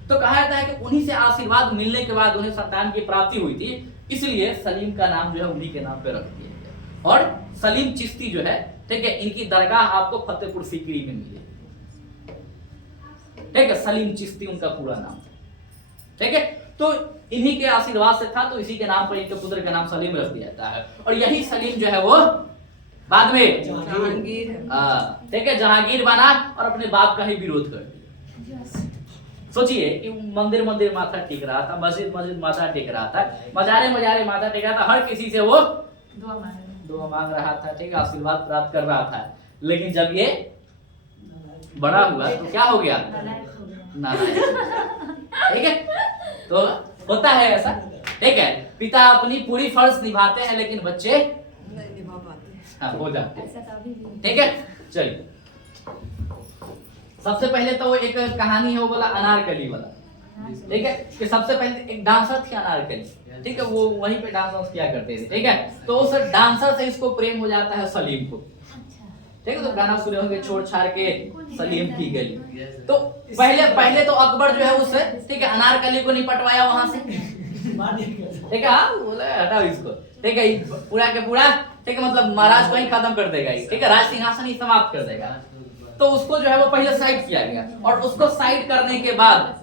तो कहा जाता है कि उन्हीं से आशीर्वाद मिलने के बाद उन्हें संतान की प्राप्ति हुई थी, इसलिए सलीम का नाम जो है उन्हीं के नाम पे रख दिया गया। और सलीम चिश्ती जो है ठीक है, इनकी दरगाह आपको फतेहपुर सीकरी में मिले। ठीक है, सलीम चिश्ती उनका पूरा नाम। ठीक है, तो इन्हीं के आशीर्वाद से था, तो इसी के नाम पर इनके पुत्र का नाम सलीम रख दिया जाता है। और यही सलीम जो है वो बाद में जहांगीर है। ठीक है जहांगीर बना और अपने बाप का ही विरोध कर दिया। सोचिए कि मंदिर मंदिर माथा टेक रहा था, मस्जिद मस्जिद माथा टेक रहा था, मजारे मजारे माथा टेक रहा था, हर किसी से वो दुआ मांग रहा था, ठीक है, आशीर्वाद प्राप्त कर रहा था। लेकिन जब ये बड़ा हुआ तो क्या हो गया, नालायक। ठीक है, तो होता है ऐसा। ठीक है, पिता अपनी पूरी फर्ज निभाते हैं लेकिन बच्चे नहीं निभा पाते हैं। हाँ हो जाते हैं। ऐसा कभी भी ठीक है, चलिए सबसे पहले तो एक कहानी है वो बोला अनारकली वाला। ठीक है, कि सबसे पहले एक डांसर थी अनारकली। ठीक है, वो वहीं पे डांस किया करते थे। ठीक है, तो उस डांसर से इसको प्रेम हो जाता है सलीम को। ठीक है, तो गाना सुने होंगे छोड़ छाड़ के सलीम की गली। तो पहले तो अकबर जो है उससे ठीक है अनारकली को निपटवाया वहां से। ठीक है, हाँ बोले हटाओ इसको। ठीक है, पूरा के पूरा ठीक है मतलब महाराज को ही खत्म कर देगा। ठीक है, राज सिंहासन ही समाप्त कर देगा। तो उसको जो है वो पहले साइड किया गया और उसको साइड करने के बाद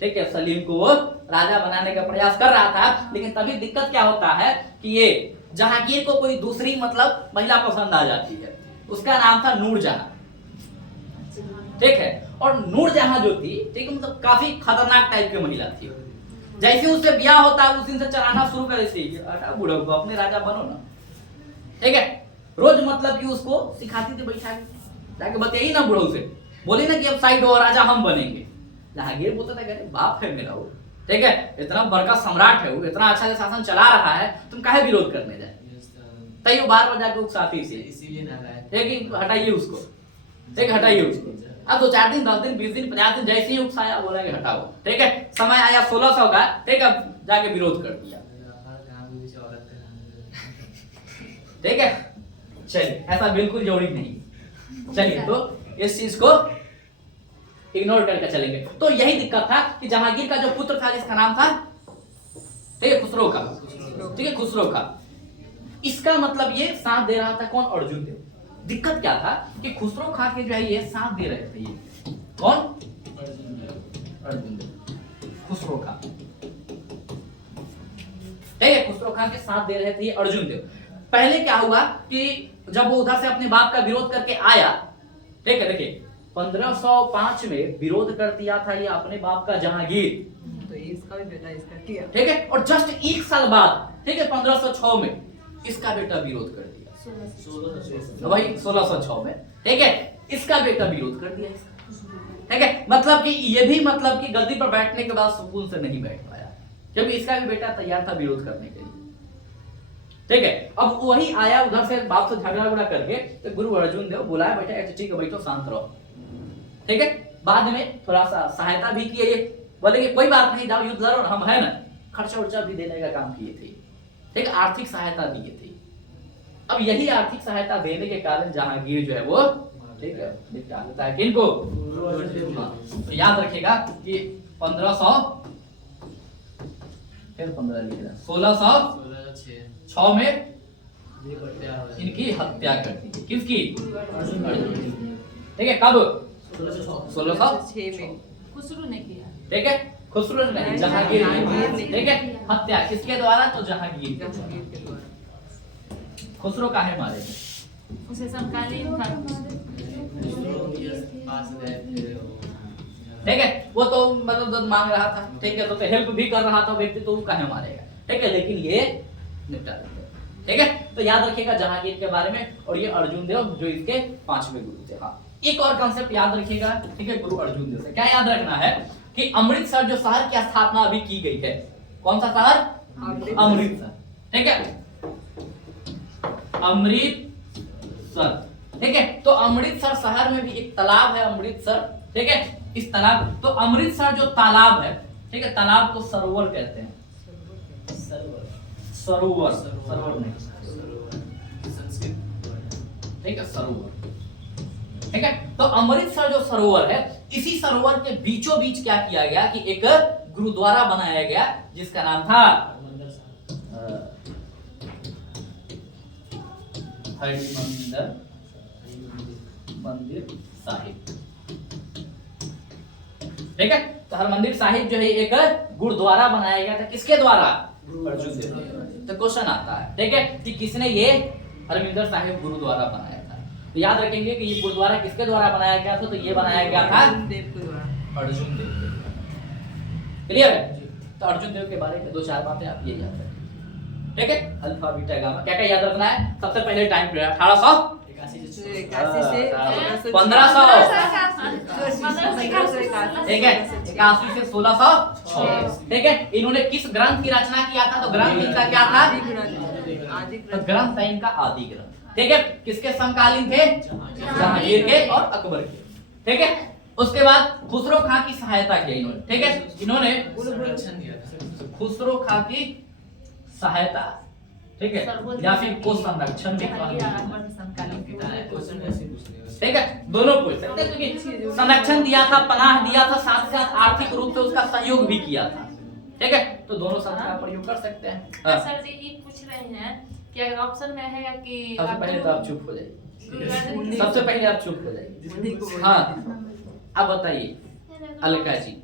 ठीक है सलीम को वो राजा बनाने का प्रयास कर रहा था। लेकिन तभी दिक्कत क्या होता है कि ये जहांगीर को कोई दूसरी मतलब महिला पसंद आ जाती है, उसका नाम था नूरजहां। ठीक है, और नूरजहां जो थी ठीक है मतलब काफी खतरनाक टाइप की महिला थी। जैसे उससे ब्याह होता है उस दिन से चलाना शुरू कर देती है, हटा बूढ़ा को अपने राजा बनो ना। ठीक है, रोज मतलब कि उसको सिखाती थी बैठा के, जाके बताइए ना बूढ़ो से, बोले ना कि अब साइड हो राजा हम बनेंगे। जहांगीर बोलता था कि बाप है मेरा वो, ठीक है इतना बड़का सम्राट है वो, इतना अच्छा से शासन चला रहा है, तुम काहे विरोध करने जाए। तय वो बार बार जाके उकसाती थी, इसीलिए ना गए ठीक है हटाइए उसको, ठीक हटाइए उसको। अब 2 4 दिन 10 दिन 20 दिन 50 दिन जैसे ही उकसाया बोला कि हटाओ। ठीक है, समय आया 1600 का, ठीक है जाके विरोध कर दिया। ठीक है, चलिए ऐसा बिल्कुल जरूरी नहीं। चलिए तो इस चीज को इग्नोर करके चलेंगे। तो यही दिक्कत था कि जहांगीर का जो पुत्र था जिसका नाम था ठीक है खुसरो का, ठीक है खुसरो का, इसका मतलब ये साथ दे रहा था कौन, अर्जुन देव। दिक्कत क्या था कि खुसरो खां के जो है ये साथ दे रहे थे, ये कौन, अर्जुन देव, खुसरो खां। ठीक है, खुसरो खां के साथ दे रहे थे ये अर्जुन देव। पहले क्या हुआ कि जब वो उधर से अपने बाप का विरोध करके आया, ठीक है देखिए 1505 में विरोध कर दिया था ये अपने बाप का जहांगीर। तो इसका भी बेटा इसका किया। ठीक है, और जस्ट 1 साल बाद ठीक है 1506 में इसका बेटा विरोध कर दिया। वही 1606 में ठीक है इसका बेटा विरोध कर दिया। ठीक है, मतलब कि ये भी मतलब कि गद्दी पर बैठने के बाद सुकून से नहीं बैठ पाया, क्योंकि इसका भी बेटा तैयार था विरोध करने के लिए। ठीक है, अब वही आया उधर से बाप से झगड़ा उगड़ा करके, तो गुरु अर्जुन देव बुलाया, बैठा ठीक है बैठो शांत रहो। ठीक है, बाद में थोड़ा सा सहायता भी किए, ये बोले कि कोई बात नहीं जाओ युद्ध लड़ो, हम है ना, खर्चा उर्चा भी देने का काम किए थे। ठीक, आर्थिक सहायता दिए थे। अब यही आर्थिक सहायता देने के कारण जहांगीर जो है वो ठीक है निपटा लेता है किनको, तो याद रखिएगा कि 1500 फिर 15 लिखेगा 1606 में इनकी हत्या कर दी। किसकी, ठीक है कब, 1606 में खुसरू ने किया। ठीक है, खुसरो ने नहीं जहांगीर ने, ने। ठीक है हत्या किसके द्वारा, तो जहांगीर के द्वारा। जहांगीर के द्वारा। खुसरो काहे मारे, उसे समकालीन था। ठीक है वो तो मतलब मांग रहा था, ठीक है तो हेल्प भी कर रहा था व्यक्ति, तो काहे मारेगा। ठीक है, लेकिन ये निपटा देते। ठीक है, तो याद रखिएगा जहांगीर के बारे में। और ये अर्जुन देव जो इसके 5वें गुरु थे। हाँ, एक और कंसेप्ट याद रखिएगा, ठीक है गुरु अर्जुन देव से क्या याद रखना है कि अमृतसर जो शहर की स्थापना अभी की गई है, कौन सा शहर? अमृतसर। ठीक है, अमृतसर। ठीक है, तो अमृतसर शहर में भी एक तालाब है अमृतसर। ठीक है, इस तालाब, तो अमृतसर जो तालाब है, ठीक है, तालाब को सरोवर कहते हैं। सरोवर, सरोवर नहीं, ठीक है, सरोवर। ठीक है, तो अमृतसर जो सरोवर है, इसी सरोवर के बीचों बीच क्या किया गया कि एक गुरुद्वारा बनाया गया जिसका नाम था हरिमंदिर मंदिर साहिब। ठीक है, तो हरमंदिर साहिब जो है एक गुरुद्वारा बनाया गया था, किसके द्वारा? अर्जुन देव। तो क्वेश्चन आता है, ठीक है, कि किसने ये हरमंदिर साहिब गुरुद्वारा बनाया था? तो याद रखेंगे कि ये गुरुद्वारा किसके द्वारा बनाया गया था? तो ये बनाया गया था अर्जुन देव के द्वारा। क्लियर है? तो अर्जुन देव के बारे में 2-4 बातें आप ये याद रखें। ठीक है, अल्फा बीटा गामा क्या क्या याद रखना है? सबसे पहले टाइम पीरियड 1881 से 1500, ठीक है, 81 से 1600। ठीक है, इन्होंने किस ग्रंथ की रचना किया था? तो ग्रंथ इनका क्या था? तो ग्रंथ था इनका आदि ग्रंथ। ठीक है, किसके समकालीन थे? जहांगीर के और अकबर के। ठीक है, उसके बाद खुसरो खां की सहायता की इन्होंने। ठीक है, इन्होंने खुसरो खां की सहायता, ठीक है, या फिर को संरक्षण भी कहा। ठीक है, दोनों पूछ सकते हैं, क्योंकि संरक्षण दिया था, पनाह दिया था, साथ साथ आर्थिक रूप से उसका सहयोग भी किया था। ठीक है, तो दोनों शब्द का प्रयोग कर सकते हैं। सर जी ये पूछ रहे हैं कि अगर ऑप्शन में है कि सबसे पहले तो आप चुप हो जाइए, सबसे पहले आप चुप हो जाइए। हाँ, अब बताइए अलका जी,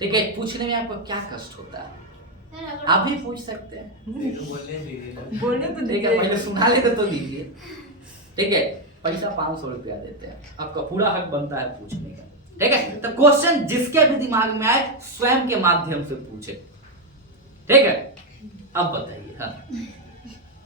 ठीक है, पूछने में आपको क्या कष्ट होता है? आप भी पूछ सकते हैं, बोलने तो ठीक है, पहले सुना लेते तो दीजिए। ठीक है, पैसा 500 रुपया देते हैं, आपका पूरा हक बनता है पूछने का। ठीक है, तो क्वेश्चन जिसके भी दिमाग में आए स्वयं के माध्यम से पूछे। ठीक है, अब बताइए। हाँ,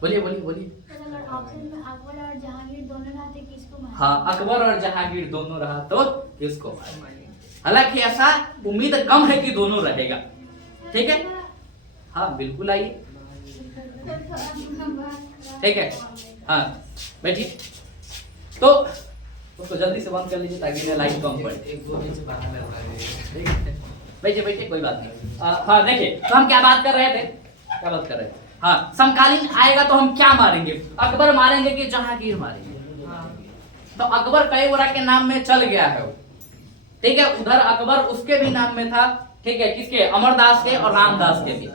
बोलिए बोलिए बोलिए। अगर ऑप्शन में अकबर और जहांगीर दोनों रहा तो किसको मारेंगे? हाँ, अकबर और जहांगीर दोनों रहा तो किसको मारेंगे? हालांकि ऐसा उम्मीद कम है कि दोनों रहेगा। ठीक है, हाँ बिल्कुल आइए। ठीक है, हाँ बैठिए। तो उसको जल्दी से बंद कर लीजिए ताकि लाइट कम पड़े। बैठिए बैठिए, कोई बात नहीं। हाँ देखिए, तो हम क्या बात कर रहे थे? क्या बात कर रहे थे? हाँ, समकालीन आएगा तो हम क्या मारेंगे? अकबर मारेंगे कि जहांगीर मारेंगे? तो अकबर कई गोरा के नाम में चल गया है वो। ठीक है, उधर अकबर उसके भी नाम में था। ठीक है, किसके? अमरदास के और रामदास के भी।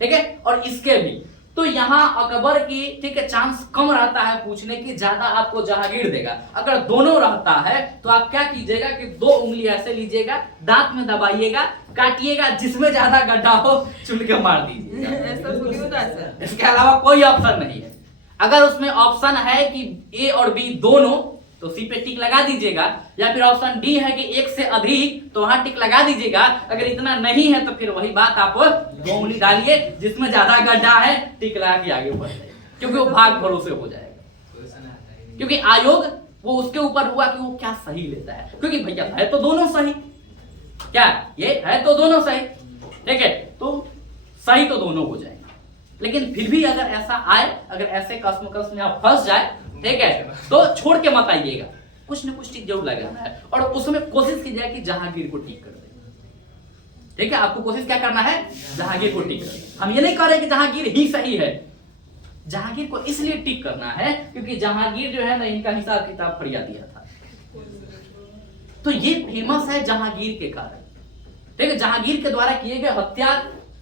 ठीक है, और इसके भी। तो यहाँ अकबर की, ठीक है, चांस कम रहता है पूछने की, ज्यादा आपको जहांगीर देगा। अगर दोनों रहता है तो आप क्या कीजिएगा कि 2 उंगली ऐसे लीजिएगा, दांत में दबाइएगा, काटिएगा, जिसमें ज्यादा गड्ढा हो चुन के मार दीजिएगा। ऐसा थोड़ी होता है सर। इसके अलावा कोई ऑप्शन नहीं है। अगर उसमें ऑप्शन है कि ए और बी दोनों, तो सी पे टिक लगा दीजिएगा, या फिर ऑप्शन डी है कि 1 से अधिक, तो वहां टिक लगा दीजिएगा। अगर इतना नहीं है तो फिर वही बात, आप 2 उंगली डालिए, जिसमें ज्यादा गड्ढा है टिक लगा के आगे बढ़ जाइए, क्योंकि वो भाग भरोसे हो जाएगा। क्योंकि आयोग वो उसके ऊपर हुआ कि वो क्या सही लेता है, क्योंकि भैया है तो दोनों सही, क्या ये है तो दोनों सही। ठीक है, तो सही तो दोनों हो जाएंगे, लेकिन फिर भी अगर ऐसा आए, अगर ऐसे कसमकस में आप फंस जाए, ठीक है, तो छोड़ के मत आइएगा, कुछ न कुछ टिक जरूर लगाना है, और उसमें कोशिश कीजिए कि जहांगीर को टिक कर दे। ठीक है, आपको कोशिश क्या करना है? जहांगीर को टिक करना। हम ये नहीं कह रहे कि जहांगीर ही सही है, जहांगीर को इसलिए टिक करना है क्योंकि जहांगीर जो है ना, इनका हिसाब किताब फरिया दिया था, तो ये फेमस है जहांगीर के कारण। ठीक है, जहांगीर के द्वारा किए गए हत्या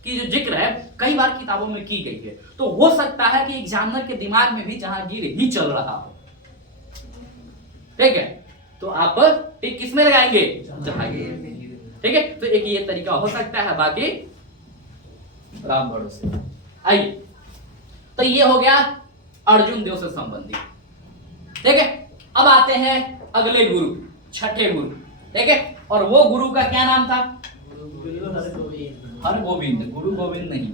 की जो जिक्र है कई बार किताबों में की गई है, तो हो सकता है कि एग्जामिनर के दिमाग में भी जहांगीर ही चल रहा हो। ठीक है, तो आप टिक किस में लगाएंगे? जहांगीर। ठीक है, तो एक ये तरीका हो सकता है, बाकी राम भरोसे। आइए, तो ये हो गया अर्जुन देव से संबंधित। ठीक है, अब आते हैं अगले गुरु, छठे गुरु। ठीक है, और वो गुरु का क्या नाम था? हरगोविंद। गुरु गोविंद नहीं,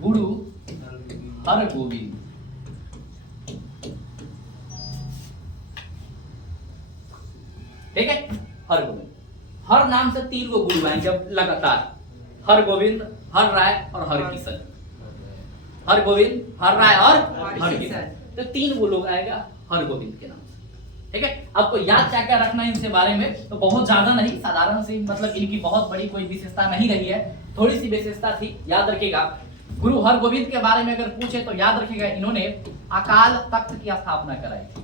गुरु हरगोविंद। ठीक है, हर गोविंद। हर नाम से 3 गो गुरु आएंगे अब लगातार, हर गोविंद, हर राय और हर किशन। हर गोविंद, हर राय और हर किशन, तो 3 वो लोग आएगा हर गोविंद के नाम से। ठीक है, आपको याद क्या क्या रखना है इनसे बारे में, तो बहुत ज्यादा नहीं, साधारण सी, मतलब इनकी बहुत बड़ी कोई विशेषता नहीं रही है, थोड़ी सी विशेषता थी, याद रखिएगा। गुरु हरगोविंद के बारे में अगर पूछे तो याद रखिएगा, इन्होंने अकाल तख्त की स्थापना कराई थी।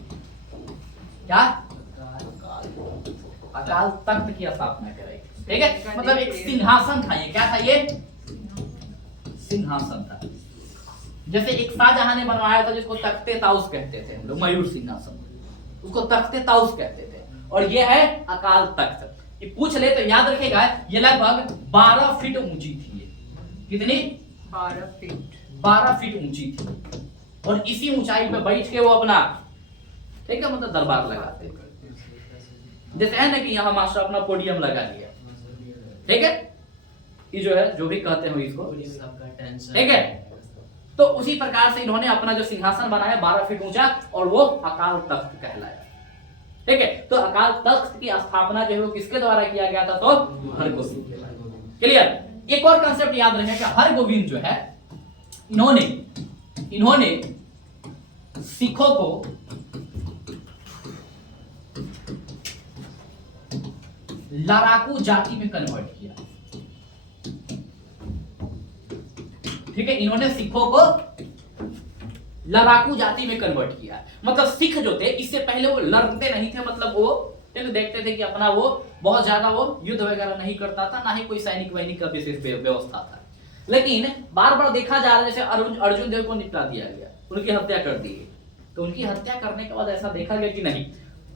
क्या? अकाल तख्त की स्थापना कराई थी। ठीक है, मतलब एक सिंहासन था ये, क्या था ये? सिंहासन था। जैसे एक शाहजहां ने बनवाया था जिसको तख्ते ताउस कहते थे हम लोग, मयूर सिंहासन, उसको तख्ते ताउस कहते थे, और ये है अकाल तख्त। ये पूछ ले तो याद रखेगा, ये लगभग 12 फीट ऊंची थी। ये कितनी? 12 फीट। 12 फीट ऊंची थी, और इसी ऊंचाई पे बैठ के वो अपना, ठीक है, मतलब दरबार लगाते थे। जैसे है ना कि यहाँ मास्टर अपना पोडियम लगा लिया, ठीक है, ये जो है जो भी कहते हो इसको, ठीक है, तो उसी प्रकार से इन्होंने अपना जो सिंहासन बनाया 12 फीट ऊंचा, और वो अकाल तख्त कहलाया। ठीक है, तो अकाल तख्त की स्थापना जो है वो किसके द्वारा किया गया था? तो हरगोविंद। क्लियर? एक और कंसेप्ट याद रखें कि हरगोविंद जो है, इन्होंने सिखों को लड़ाकू जाति में कन्वर्ट किया। ठीक है, इन्होंने सिखों को लड़ाकू जाति में कन्वर्ट किया। मतलब सिख जो थे इससे पहले वो लड़ते नहीं थे, मतलब वो देखते थे कि अपना वो बहुत ज्यादा वो युद्ध वगैरह नहीं करता था, ना ही कोई सैनिक वैनिक का विशेष व्यवस्था था। लेकिन बार बार देखा जा रहा है, जैसे अर्जुन देव को निपटा दिया गया, उनकी हत्या कर दी गई, तो उनकी हत्या करने के बाद ऐसा देखा गया कि नहीं,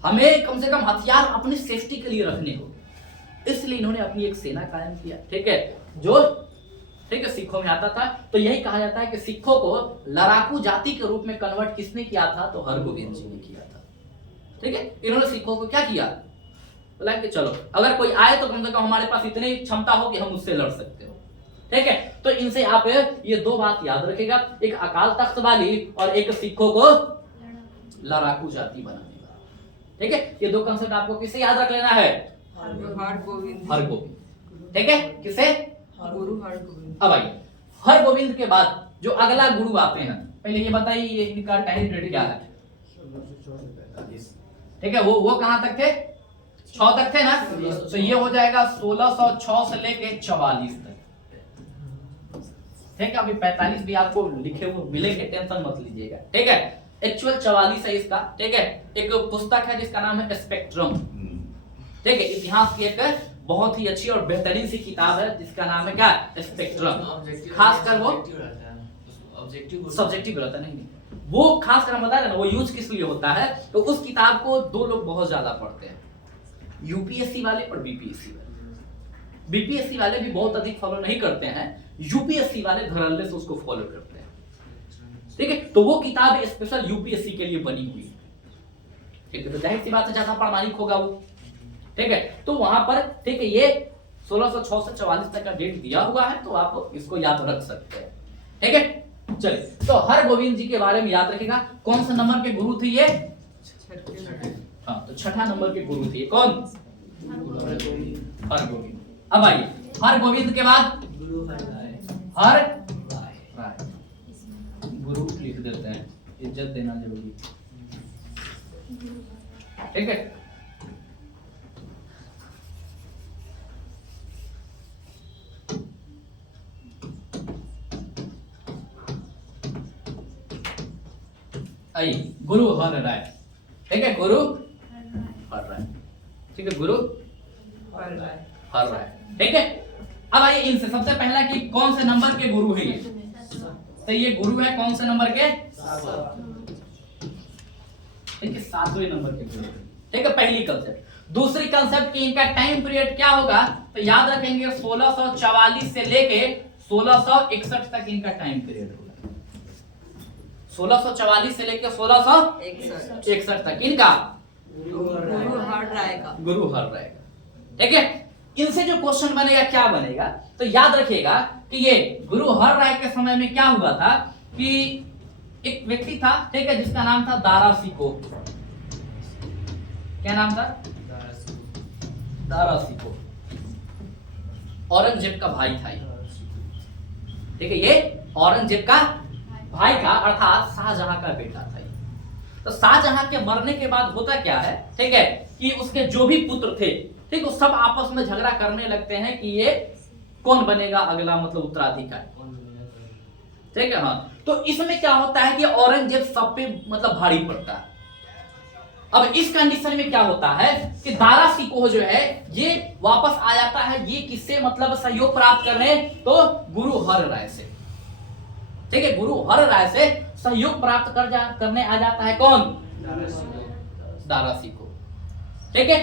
हमें कम से कम हथियार अपनी सेफ्टी के लिए रखने होंगे, इसलिए इन्होंने अपनी एक सेना कायम किया। ठीक है, जो ठीक है सिखों में आता था। तो यही कहा जाता है कि सिखों को लड़ाकू जाति के रूप में कन्वर्ट किसने किया था? तो हरगोविंद जी ने किया था। ठीक है, इन्होंने सिखों को क्या किया? बोला कि चलो अगर कोई आए तो कम से कम हमारे पास इतनी क्षमता हो कि हम उससे लड़ सकते हो। ठीक है, तो इनसे आप ये 2 बात याद रखेगा, एक अकाल तख्त वाली और एक सिखों को लड़ाकू जाति बनाने वाला। ठीक है, ये 2 कंसेप्ट आपको किसे याद रख लेना है? हरगोविंद। हरगोविंद। ठीक है, किसे? गुरु हरगोविंद। अब आइए हरगोविंद के बाद जो अगला गुरु आते हैं, पहले ये बताइए ये इनका टाइम पीरियड क्या है? ठीक है, वो कहां तक थे? 6 तक थे ना, तो ये हो जाएगा 1606 से लेके 44 तक। ठीक है, अभी 45 भी आपको लिखे हुए मिलेंगे, टेंशन मत लीजिएगा। ठीक है, एक्चुअल 44 है इसका। ठीक है, एक पुस्तक है जिसका नाम है स्पेक्ट्रम। ठीक है, इतिहास की एक बहुत ही अच्छी और बेहतरीन सी किताब है जिसका नाम है क्या? स्पेक्ट्रम। खासकर वो सब्जेक्टिव रहता नहीं, वो खास कर बता रहे ना वो यूज किस लिए होता है, तो उस किताब को 2 लोग बहुत ज्यादा पढ़ते हैं, यूपीएससी वाले और बीपीएससी वाले। बीपीएससी वाले भी बहुत अधिक फॉलो नहीं करते हैं, यूपीएससी वाले धड़ल्ले से उसको फॉलो करते हैं। ठीक है, तो वो किताब स्पेशल यूपीएससी के लिए बनी हुई है। ठीक है, तो जाहिर सी बात है ज्यादा प्रामाणिक होगा वो। ठीक है, तो वहां पर ठीक है ये 1606 से 44 तक का डेट दिया हुआ है, तो आप इसको याद रख सकते हैं। ठीक है, चलिए तो हरगोविंद जी के बारे में याद रखिएगा। कौन सा नंबर के गुरु थे ये? हाँ, तो 6ठा नंबर के गुरु थे। कौन? हरगोविंद। अब आइए हरगोविंद के बाद गुरु हर राय। हर राय। गुरु लिख देते हैं, इज्जत देना जरूरी। ठीक है, आइए गुरु हर राय। ठीक है, गुरु हर राय। ठीक है, गुरु हर राय। ठीक है, अब आइए इनसे सबसे पहला कि कौन से नंबर के गुरु है ये? तो ये गुरु है कौन से नंबर के? ठीक है, 7वें नंबर के गुरु। ठीक है, पहली कंसेप्ट। दूसरी कंसेप्ट कि इनका टाइम पीरियड क्या होगा, तो याद रखेंगे 1644 से लेके 1661 तक इनका टाइम पीरियड होगा। 1644 से लेकर 1661 तक इनका गुरु हर राय का। गुरु हर राय का। ठीक है, इनसे जो क्वेश्चन बनेगा क्या बनेगा, तो याद रखिएगा कि ये गुरु हर राय के समय में क्या हुआ था कि एक व्यक्ति था, ठीक है, जिसका नाम था दारा सिकोह। क्या नाम था? दारा सिकोह औरंगजेब का भाई था ये। ठीक है, ये औरंगजेब का भाई था, अर्थात शाहजहां का बेटा था ये। तो शाहजहां के मरने के बाद होता क्या है, ठीक है, कि उसके जो भी पुत्र थे, ठीक, वो सब आपस में झगड़ा करने लगते हैं कि ये कौन बनेगा अगला मतलब उत्तराधिकारी। ठीक है, हाँ। तो इसमें क्या होता है कि औरंगजेब सब पे मतलब भारी पड़ता है। अब इस कंडीशन में क्या होता है कि दारा सिकोह जो है ये वापस आ जाता है, ये किससे मतलब सहयोग प्राप्त करने, तो गुरु हर राय से। ठीक है, गुरु हर राय से सहयोग प्राप्त करने आ जाता है कौन, दारा सिकोह। ठीक है,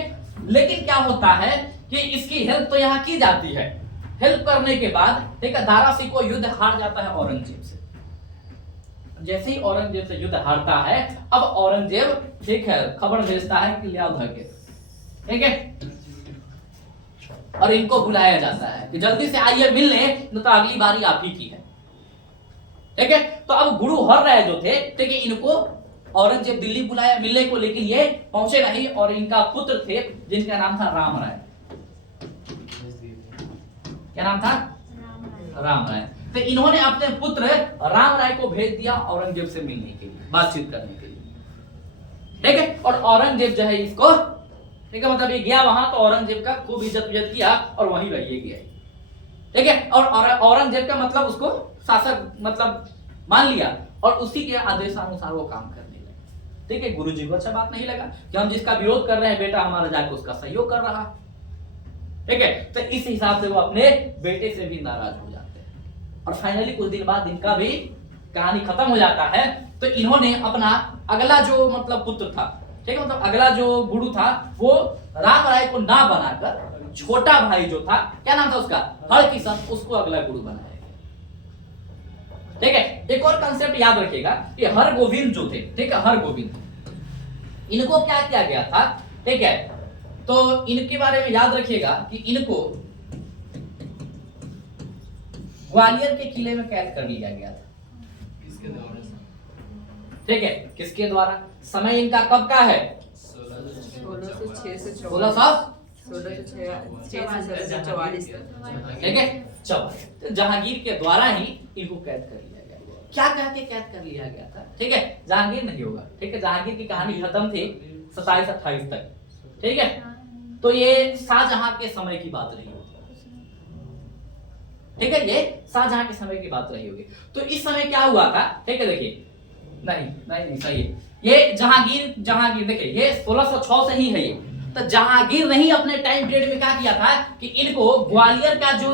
लेकिन क्या होता है कि इसकी हेल्प तो यहाँ की जाती है, हेल्प करने के बाद ठीक है दारा सिकोह युद्ध हार जाता है औरंगजेब से। जैसे ही औरंगजेब से युद्ध हारता है, अब औरंगजेब ठीक है खबर भेजता है कि ले आओ धके, ठीक है, और इनको बुलाया जाता है कि जल्दी से आइए मिलने, तो अगली बारी आप ही की है। ठीक है, तो अब गुरु हर राय जो थे, ठीक है, इनको औरंगजेब दिल्ली बुलाया मिलने को, लेकिन ये पहुंचे नहीं, और इनका पुत्र थे जिनका नाम था राम राय। क्या नाम था, राम राय। तो इन्होंने अपने पुत्र राम राय को भेज दिया औरंगजेब से मिलने के लिए, बातचीत करने के लिए। ठीक है, और औरंगजेब जो है इसको, ठीक है, मतलब ये गया वहां, तो औरंगजेब का खूब इज्जत किया और वहीं रहिए गया। ठीक है, और औरंगजेब का मतलब उसको शासक मतलब मान लिया, और उसी के आदेशानुसार वो काम करने लगे। ठीक है, गुरुजी को अच्छा बात नहीं लगा कि हम जिसका विरोध कर रहे हैं बेटा हमारा जाके उसका सहयोग कर रहा। ठीक है, तो इस हिसाब से वो अपने बेटे से भी नाराज हो जाते हैं, और फाइनली कुछ दिन बाद इनका भी कहानी खत्म हो जाता है। तो इन्होंने अपना अगला जो मतलब पुत्र था, ठीक है, मतलब अगला जो गुरु था, वो राम राय को ना बनाकर छोटा भाई जो था, क्या नाम था उसका, हरकिशन, उसको अगला गुरु बनाया। ठीक है, एक और कंसेप्ट याद रखिएगा कि हरगोविंद जो थे, ठीक है, हरगोविंद, इनको क्या किया गया था, ठीक है, तो इनके बारे में याद रखिएगा कि इनको ग्वालियर के किले में कैद कर लिया गया था। किसके द्वारा? ठीक है, किसके द्वारा, समय इनका कब का है, 1606 से 1644 ठीक है, 44। तो जहांगीर के द्वारा ही इनको कैद कर लिया गया। क्या कह के कैद कर लिया गया था, ठीक है, जहांगीर नहीं होगा। ठीक है, जहांगीर की कहानी खत्म थी 27-28 तक। ठीक है, तो ये शाहजहां के समय की बात रही होगी। ठीक है, ये शाहजहां के समय की बात रही होगी। तो इस समय क्या हुआ था, ठीक है, देखिए, नहीं सही है, ये जहांगीर देखिए ये 1606 से ही है ये। तो जहांगीर ने ही अपने टाइम पीरियड में क्या किया था कि इनको ग्वालियर का जो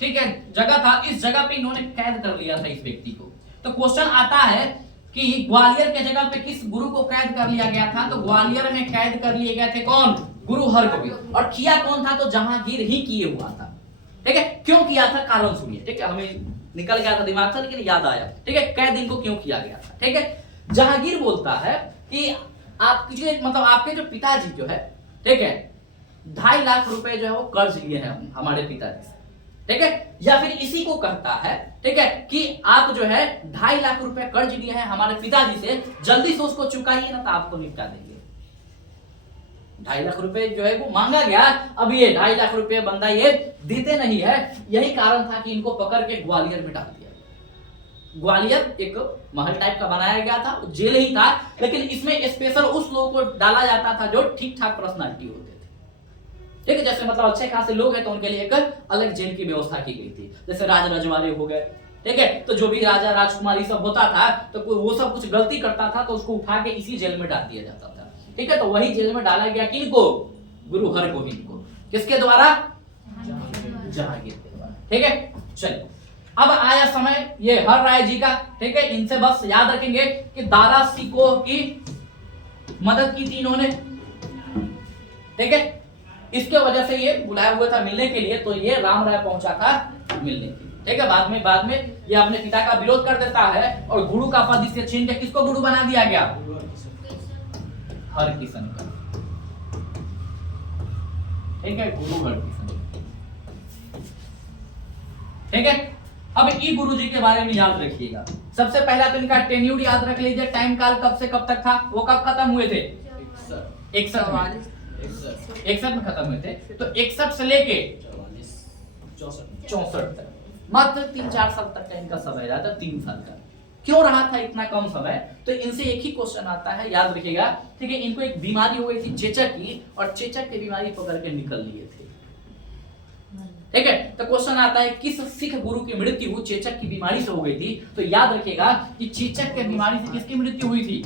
ठीक है जगह था, इस जगह पे इन्होंने कैद कर लिया था इस व्यक्ति को। तो क्वेश्चन आता है कि ग्वालियर के जगह पे किस गुरु को कैद कर लिया गया था, तो ग्वालियर में कैद कर लिए गए थे कौन, गुरु हरगोविंद। और किया कौन था, तो जहांगीर ही किए हुआ था। ठीक है, क्यों किया था कारण सुनिए। ठीक है, हमें निकल गया था दिमाग से लेकिन याद आया। ठीक है, कैद इनको क्यों किया गया था। ठीक है, जहांगीर बोलता है कि आपके मतलब आपके जो पिताजी जो है, ठीक है, 2.5 लाख रुपए जो है वो कर्ज लिए हैं हमारे पिताजी से। ठीक है, या फिर इसी को कहता है, ठीक है, कि आप जो है 2.5 लाख रुपए कर्ज लिए हैं हमारे पिताजी से, जल्दी से उसको चुकाइए ना तो आपको निपटा देंगे। 2.5 लाख रुपए जो है वो मांगा गया, अब ये 2.5 लाख रुपए बंदा ये देते नहीं है। यही कारण था कि इनको पकड़ के ग्वालियर में डाल दिया। ग्वालियर एक महल टाइप का बनाया गया था, जेल ही था, लेकिन इसमें स्पेशल उस लोगों को डाला जाता था जो ठीक ठाक पर्सनालिटी होते थे। ठीक है, जैसे मतलब अच्छे खासे लोग हैं तो उनके लिए एक अलग जेल की व्यवस्था की गई थी, जैसे राज रजवाड़े हो गए। ठीक है, तो जो भी राजा राजकुमारी सब होता था तो वो सब कुछ गलती करता था तो उसको उठा के इसी जेल में डाल दिया जाता था। ठीक है, तो वही जेल में डाला गया किनको, गुरु हरगोविंद को। किसके द्वारा, जहांगीर के द्वारा। ठीक है, चलिए अब आया समय ये हर राय जी का। ठीक है, इनसे बस याद रखेंगे कि दारा सिकोह की मदद की थी इन्होंने। ठीक है, इसके वजह से ये बुलाया हुआ था मिलने के लिए, तो ये राम राय पहुंचा था मिलने के लिए। ठीक है, बाद में ये अपने पिता का विरोध कर देता है और गुरु का पद इससे छीन के किसको गुरु बना दिया गया, हरकिशन का। ठीक है, गुरु हरकिशन। ठीक है, अब ई गुरु जी के बारे में याद रखिएगा। सबसे पहला तो इनका टेन्यूर याद रख लीजिए, टाइम काल कब से कब तक था, वो कब खत्म हुए थे, 61 में। 61 में खत्म हुए थे। तो 61 से लेके 64 तक मात्र 3-4 साल तक का इनका समय रहा था, 3 साल का। क्यों रहा था इतना कम समय? तो इनसे एक ही क्वेश्चन आता है, याद रखिएगा, ठीक है। इनको एक बीमारी हो गई थी चेचक की, और चेचक की बीमारी पकड़ के निकल लिए थे, ठीक है। तो क्वेश्चन आता है किस सिख गुरु की मृत्यु चेचक की बीमारी से हो गई थी? तो याद रखिएगा कि चेचक की बीमारी से किसकी मृत्यु हुई थी?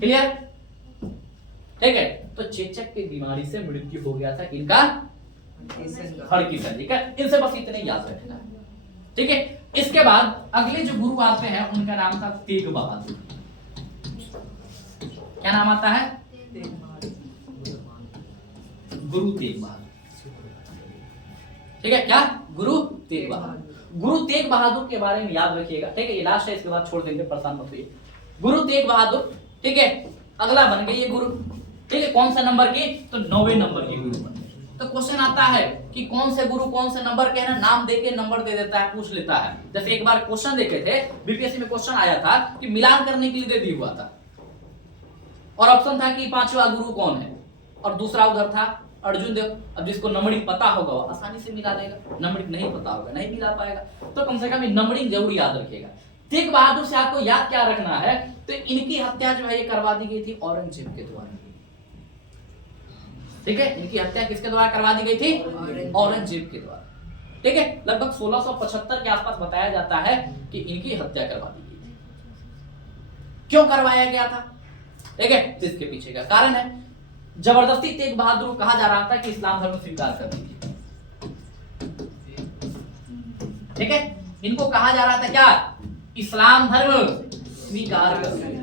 क्लियर, ठीक है। तो चेचक की बीमारी से मृत्यु हो गया था किनका? हरकिशन जी का। इनसे बस इतने याद रखना है, ठीक है। इसके बाद अगले जो गुरु आते हैं उनका नाम था तेग बहादुर। क्या नाम आता है? गुरु तेग बहादुर, ठीक है। क्या? गुरु तेग बहादुर। गुरु तेग बहादुर के बारे में याद रखिएगा, ठीक है। ये लास्ट है, इसके बाद छोड़ देंगे, परेशान मत होइए। गुरु तेग बहादुर, ठीक है, अगला बन गए ये गुरु, ठीक है। कौन सा नंबर की? तो 9वें नंबर के गुरु बन गए। तो क्वेश्चन आता है कि कौन से गुरु कौन से नंबर के हैं ना, नाम देके नंबर दे देता है, पूछ लेता है। जैसे एक बार क्वेश्चन देखे थे, बीपीएससी में क्वेश्चन आया था कि मिलान करने के लिए दे दिया हुआ था, और ऑप्शन था कि 5वां गुरु कौन है, और दूसरा उधर था अर्जुन देव। अब जिसको नंबरिंग पता होगा वो आसानी से मिला देगा, नंबरिंग नहीं पता होगा नहीं मिला पाएगा। तो कम से कम नंबरिंग जरूर याद रखिएगा। तेग बहादुर से आपको याद क्या रखना है? तो इनकी हत्या जो है ये करवा दी गई थी औरंगजेब के द्वारा, ठीक है। इनकी हत्या किसके द्वारा करवा दी गई थी? औरंगजेब के द्वारा, ठीक है। लगभग 1675 के आसपास बताया जाता है कि इनकी हत्या करवा दी गई थी। क्यों करवाया गया था, ठीक है, तो इसके पीछे का कारण है जबरदस्ती तेग बहादुर को कहा जा रहा था कि इस्लाम धर्म स्वीकार कर लीजिए, ठीक है। इनको कहा जा रहा था क्या? इस्लाम धर्म स्वीकार कर लीजिए,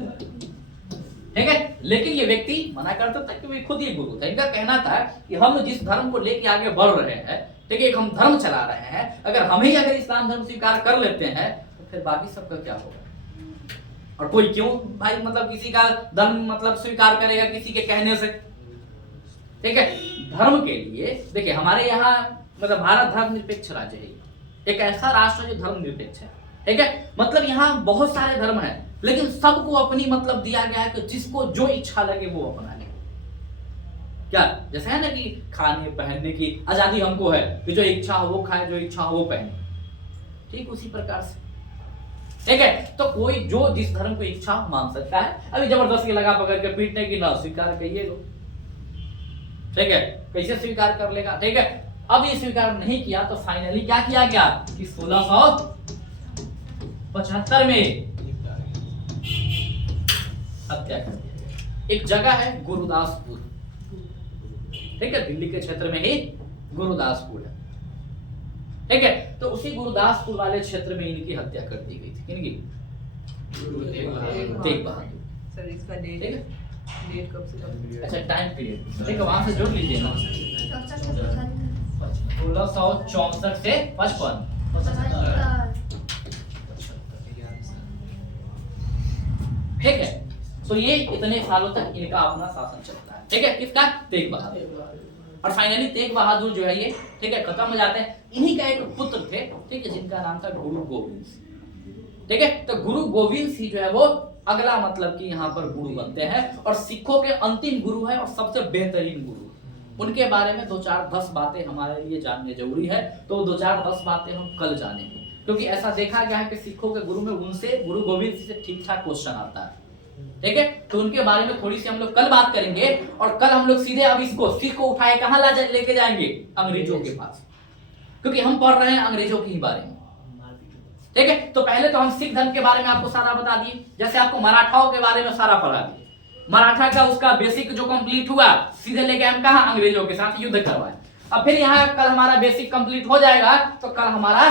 ठीक है। लेकिन ये व्यक्ति मना करता था कि वे खुद ही गुरु थे। इनका कहना था कि हम जिस धर्म को लेके आगे बढ़ रहे हैं, ठीक है, हम धर्म चला रहे हैं, अगर हम ही अगर इस्लाम धर्म स्वीकार कर लेते हैं तो फिर बाकी सबका क्या होगा? और कोई क्यों भाई मतलब किसी का धर्म मतलब स्वीकार करेगा किसी के कहने से, ठीक है। धर्म के लिए देखिए हमारे यहाँ मतलब भारत धर्म निरपेक्ष राज्य है, एक ऐसा राष्ट्र है जो धर्म निरपेक्ष है, ठीक है। मतलब यहाँ बहुत सारे धर्म है, लेकिन सबको अपनी मतलब दिया गया है कि जिसको जो इच्छा लगे वो अपना ले। क्या जैसे है ना कि खाने पहनने की आजादी हमको है कि जो इच्छा हो वो खाए, जो इच्छा हो वो पहने, ठीक उसी प्रकार से, ठीक है। तो कोई जो जिस धर्म को इच्छा मान सकता है। अभी जबरदस्ती लगा पकड़ के पीटने की ना स्वीकार करिए लो, ठीक है, कैसे स्वीकार कर लेगा, ठीक है। अब ये स्वीकार नहीं किया तो फाइनली क्या किया गया कि 1675 में हत्या कर दिया गया। एक जगह है गुरुदासपुर, ठीक है, दिल्ली के क्षेत्र में ही गुरुदासपुर है, ठीक है। तो उसी गुरुदासपुर वाले क्षेत्र में इनकी हत्या कर दी गई थी। किनकी? तेग बहादुर। सर इसका डेट ठीक है, डेट कब से कब? अच्छा टाइम पीरियड, ठीक है, वहां से जोड़ लीजिए ना। 1664 से 55, ठीक है। तो ये इतने सालों तक इनका अपना शासन चलता है, ठीक है। किसका? तेग बहादुर। और फाइनली तेग बहादुर जो है ये, ठीक है, खत्म हो जाते हैं। इन्हीं का एक पुत्र थे, ठीक है, जिनका नाम था गुरु गोविंद सिंह, ठीक है। तो गुरु गोविंद सिंह जो है वो अगला मतलब कि यहाँ पर गुरु बनते हैं और सिखों के अंतिम गुरु है और सबसे बेहतरीन गुरु। उनके बारे में 2-4-10 बातें हमारे लिए जाननी जरूरी है, तो 2-4-10 बातें हम कल जानेंगे, क्योंकि ऐसा देखा गया है कि सिखों के गुरु में उनसे गुरु गोविंद सिंह से ठीक ठाक क्वेश्चन आता है, ठीक है। तो उनके बारे में थोड़ी सी हम लोग कल बात करेंगे, और कल हम लोग सीधे अब इसको सिख को उठाए कहाँ लेके जाएंगे? अंग्रेजों के पास, क्योंकि हम पढ़ रहे हैं अंग्रेजों के ही बारे में, ठीक है। तो पहले तो हम सिख धर्म के बारे में आपको सारा बता दिए, जैसे आपको मराठाओं के बारे में सारा पढ़ा दिए। मराठा का उसका बेसिक जो कंप्लीट हुआ, सीधे लेके हम कहा अंग्रेजों के साथ युद्ध करवाए। अब फिर यहाँ कल हमारा बेसिक कंप्लीट हो जाएगा तो कल हमारा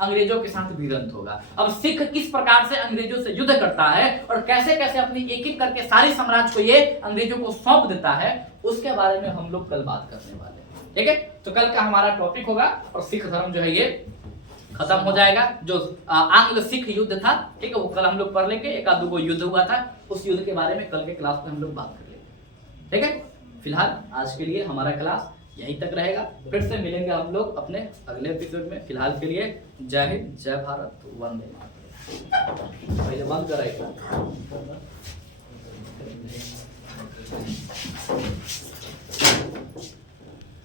अंग्रेजों के साथ भिड़ंत होगा। अब सिख किस प्रकार से अंग्रेजों से युद्ध करता है और कैसे कैसे अपनी एक एक करके सारी साम्राज्य को ये अंग्रेजों को सौंप देता है, उसके बारे में हम लोग कल बात करने वाले हैं, ठीक है। तो कल का हमारा टॉपिक होगा और सिख धर्म जो है ये खत्म हो जाएगा। जो आंग्ल सिख युद्ध था, ठीक है, वो कल हम लोग पढ़ लेंगे। एक आध दो युद्ध हुआ था, उस युद्ध के बारे में कल के क्लास में हम लोग बात कर लेंगे, ठीक है। फिलहाल आज के लिए हमारा क्लास यहीं तक रहेगा, फिर से मिलेंगे हम लोग अपने अगले एपिसोड में। फिलहाल के लिए जय हिंद, जय भारत, वंदे मातरम। पहले बंद कराइए। अच्छा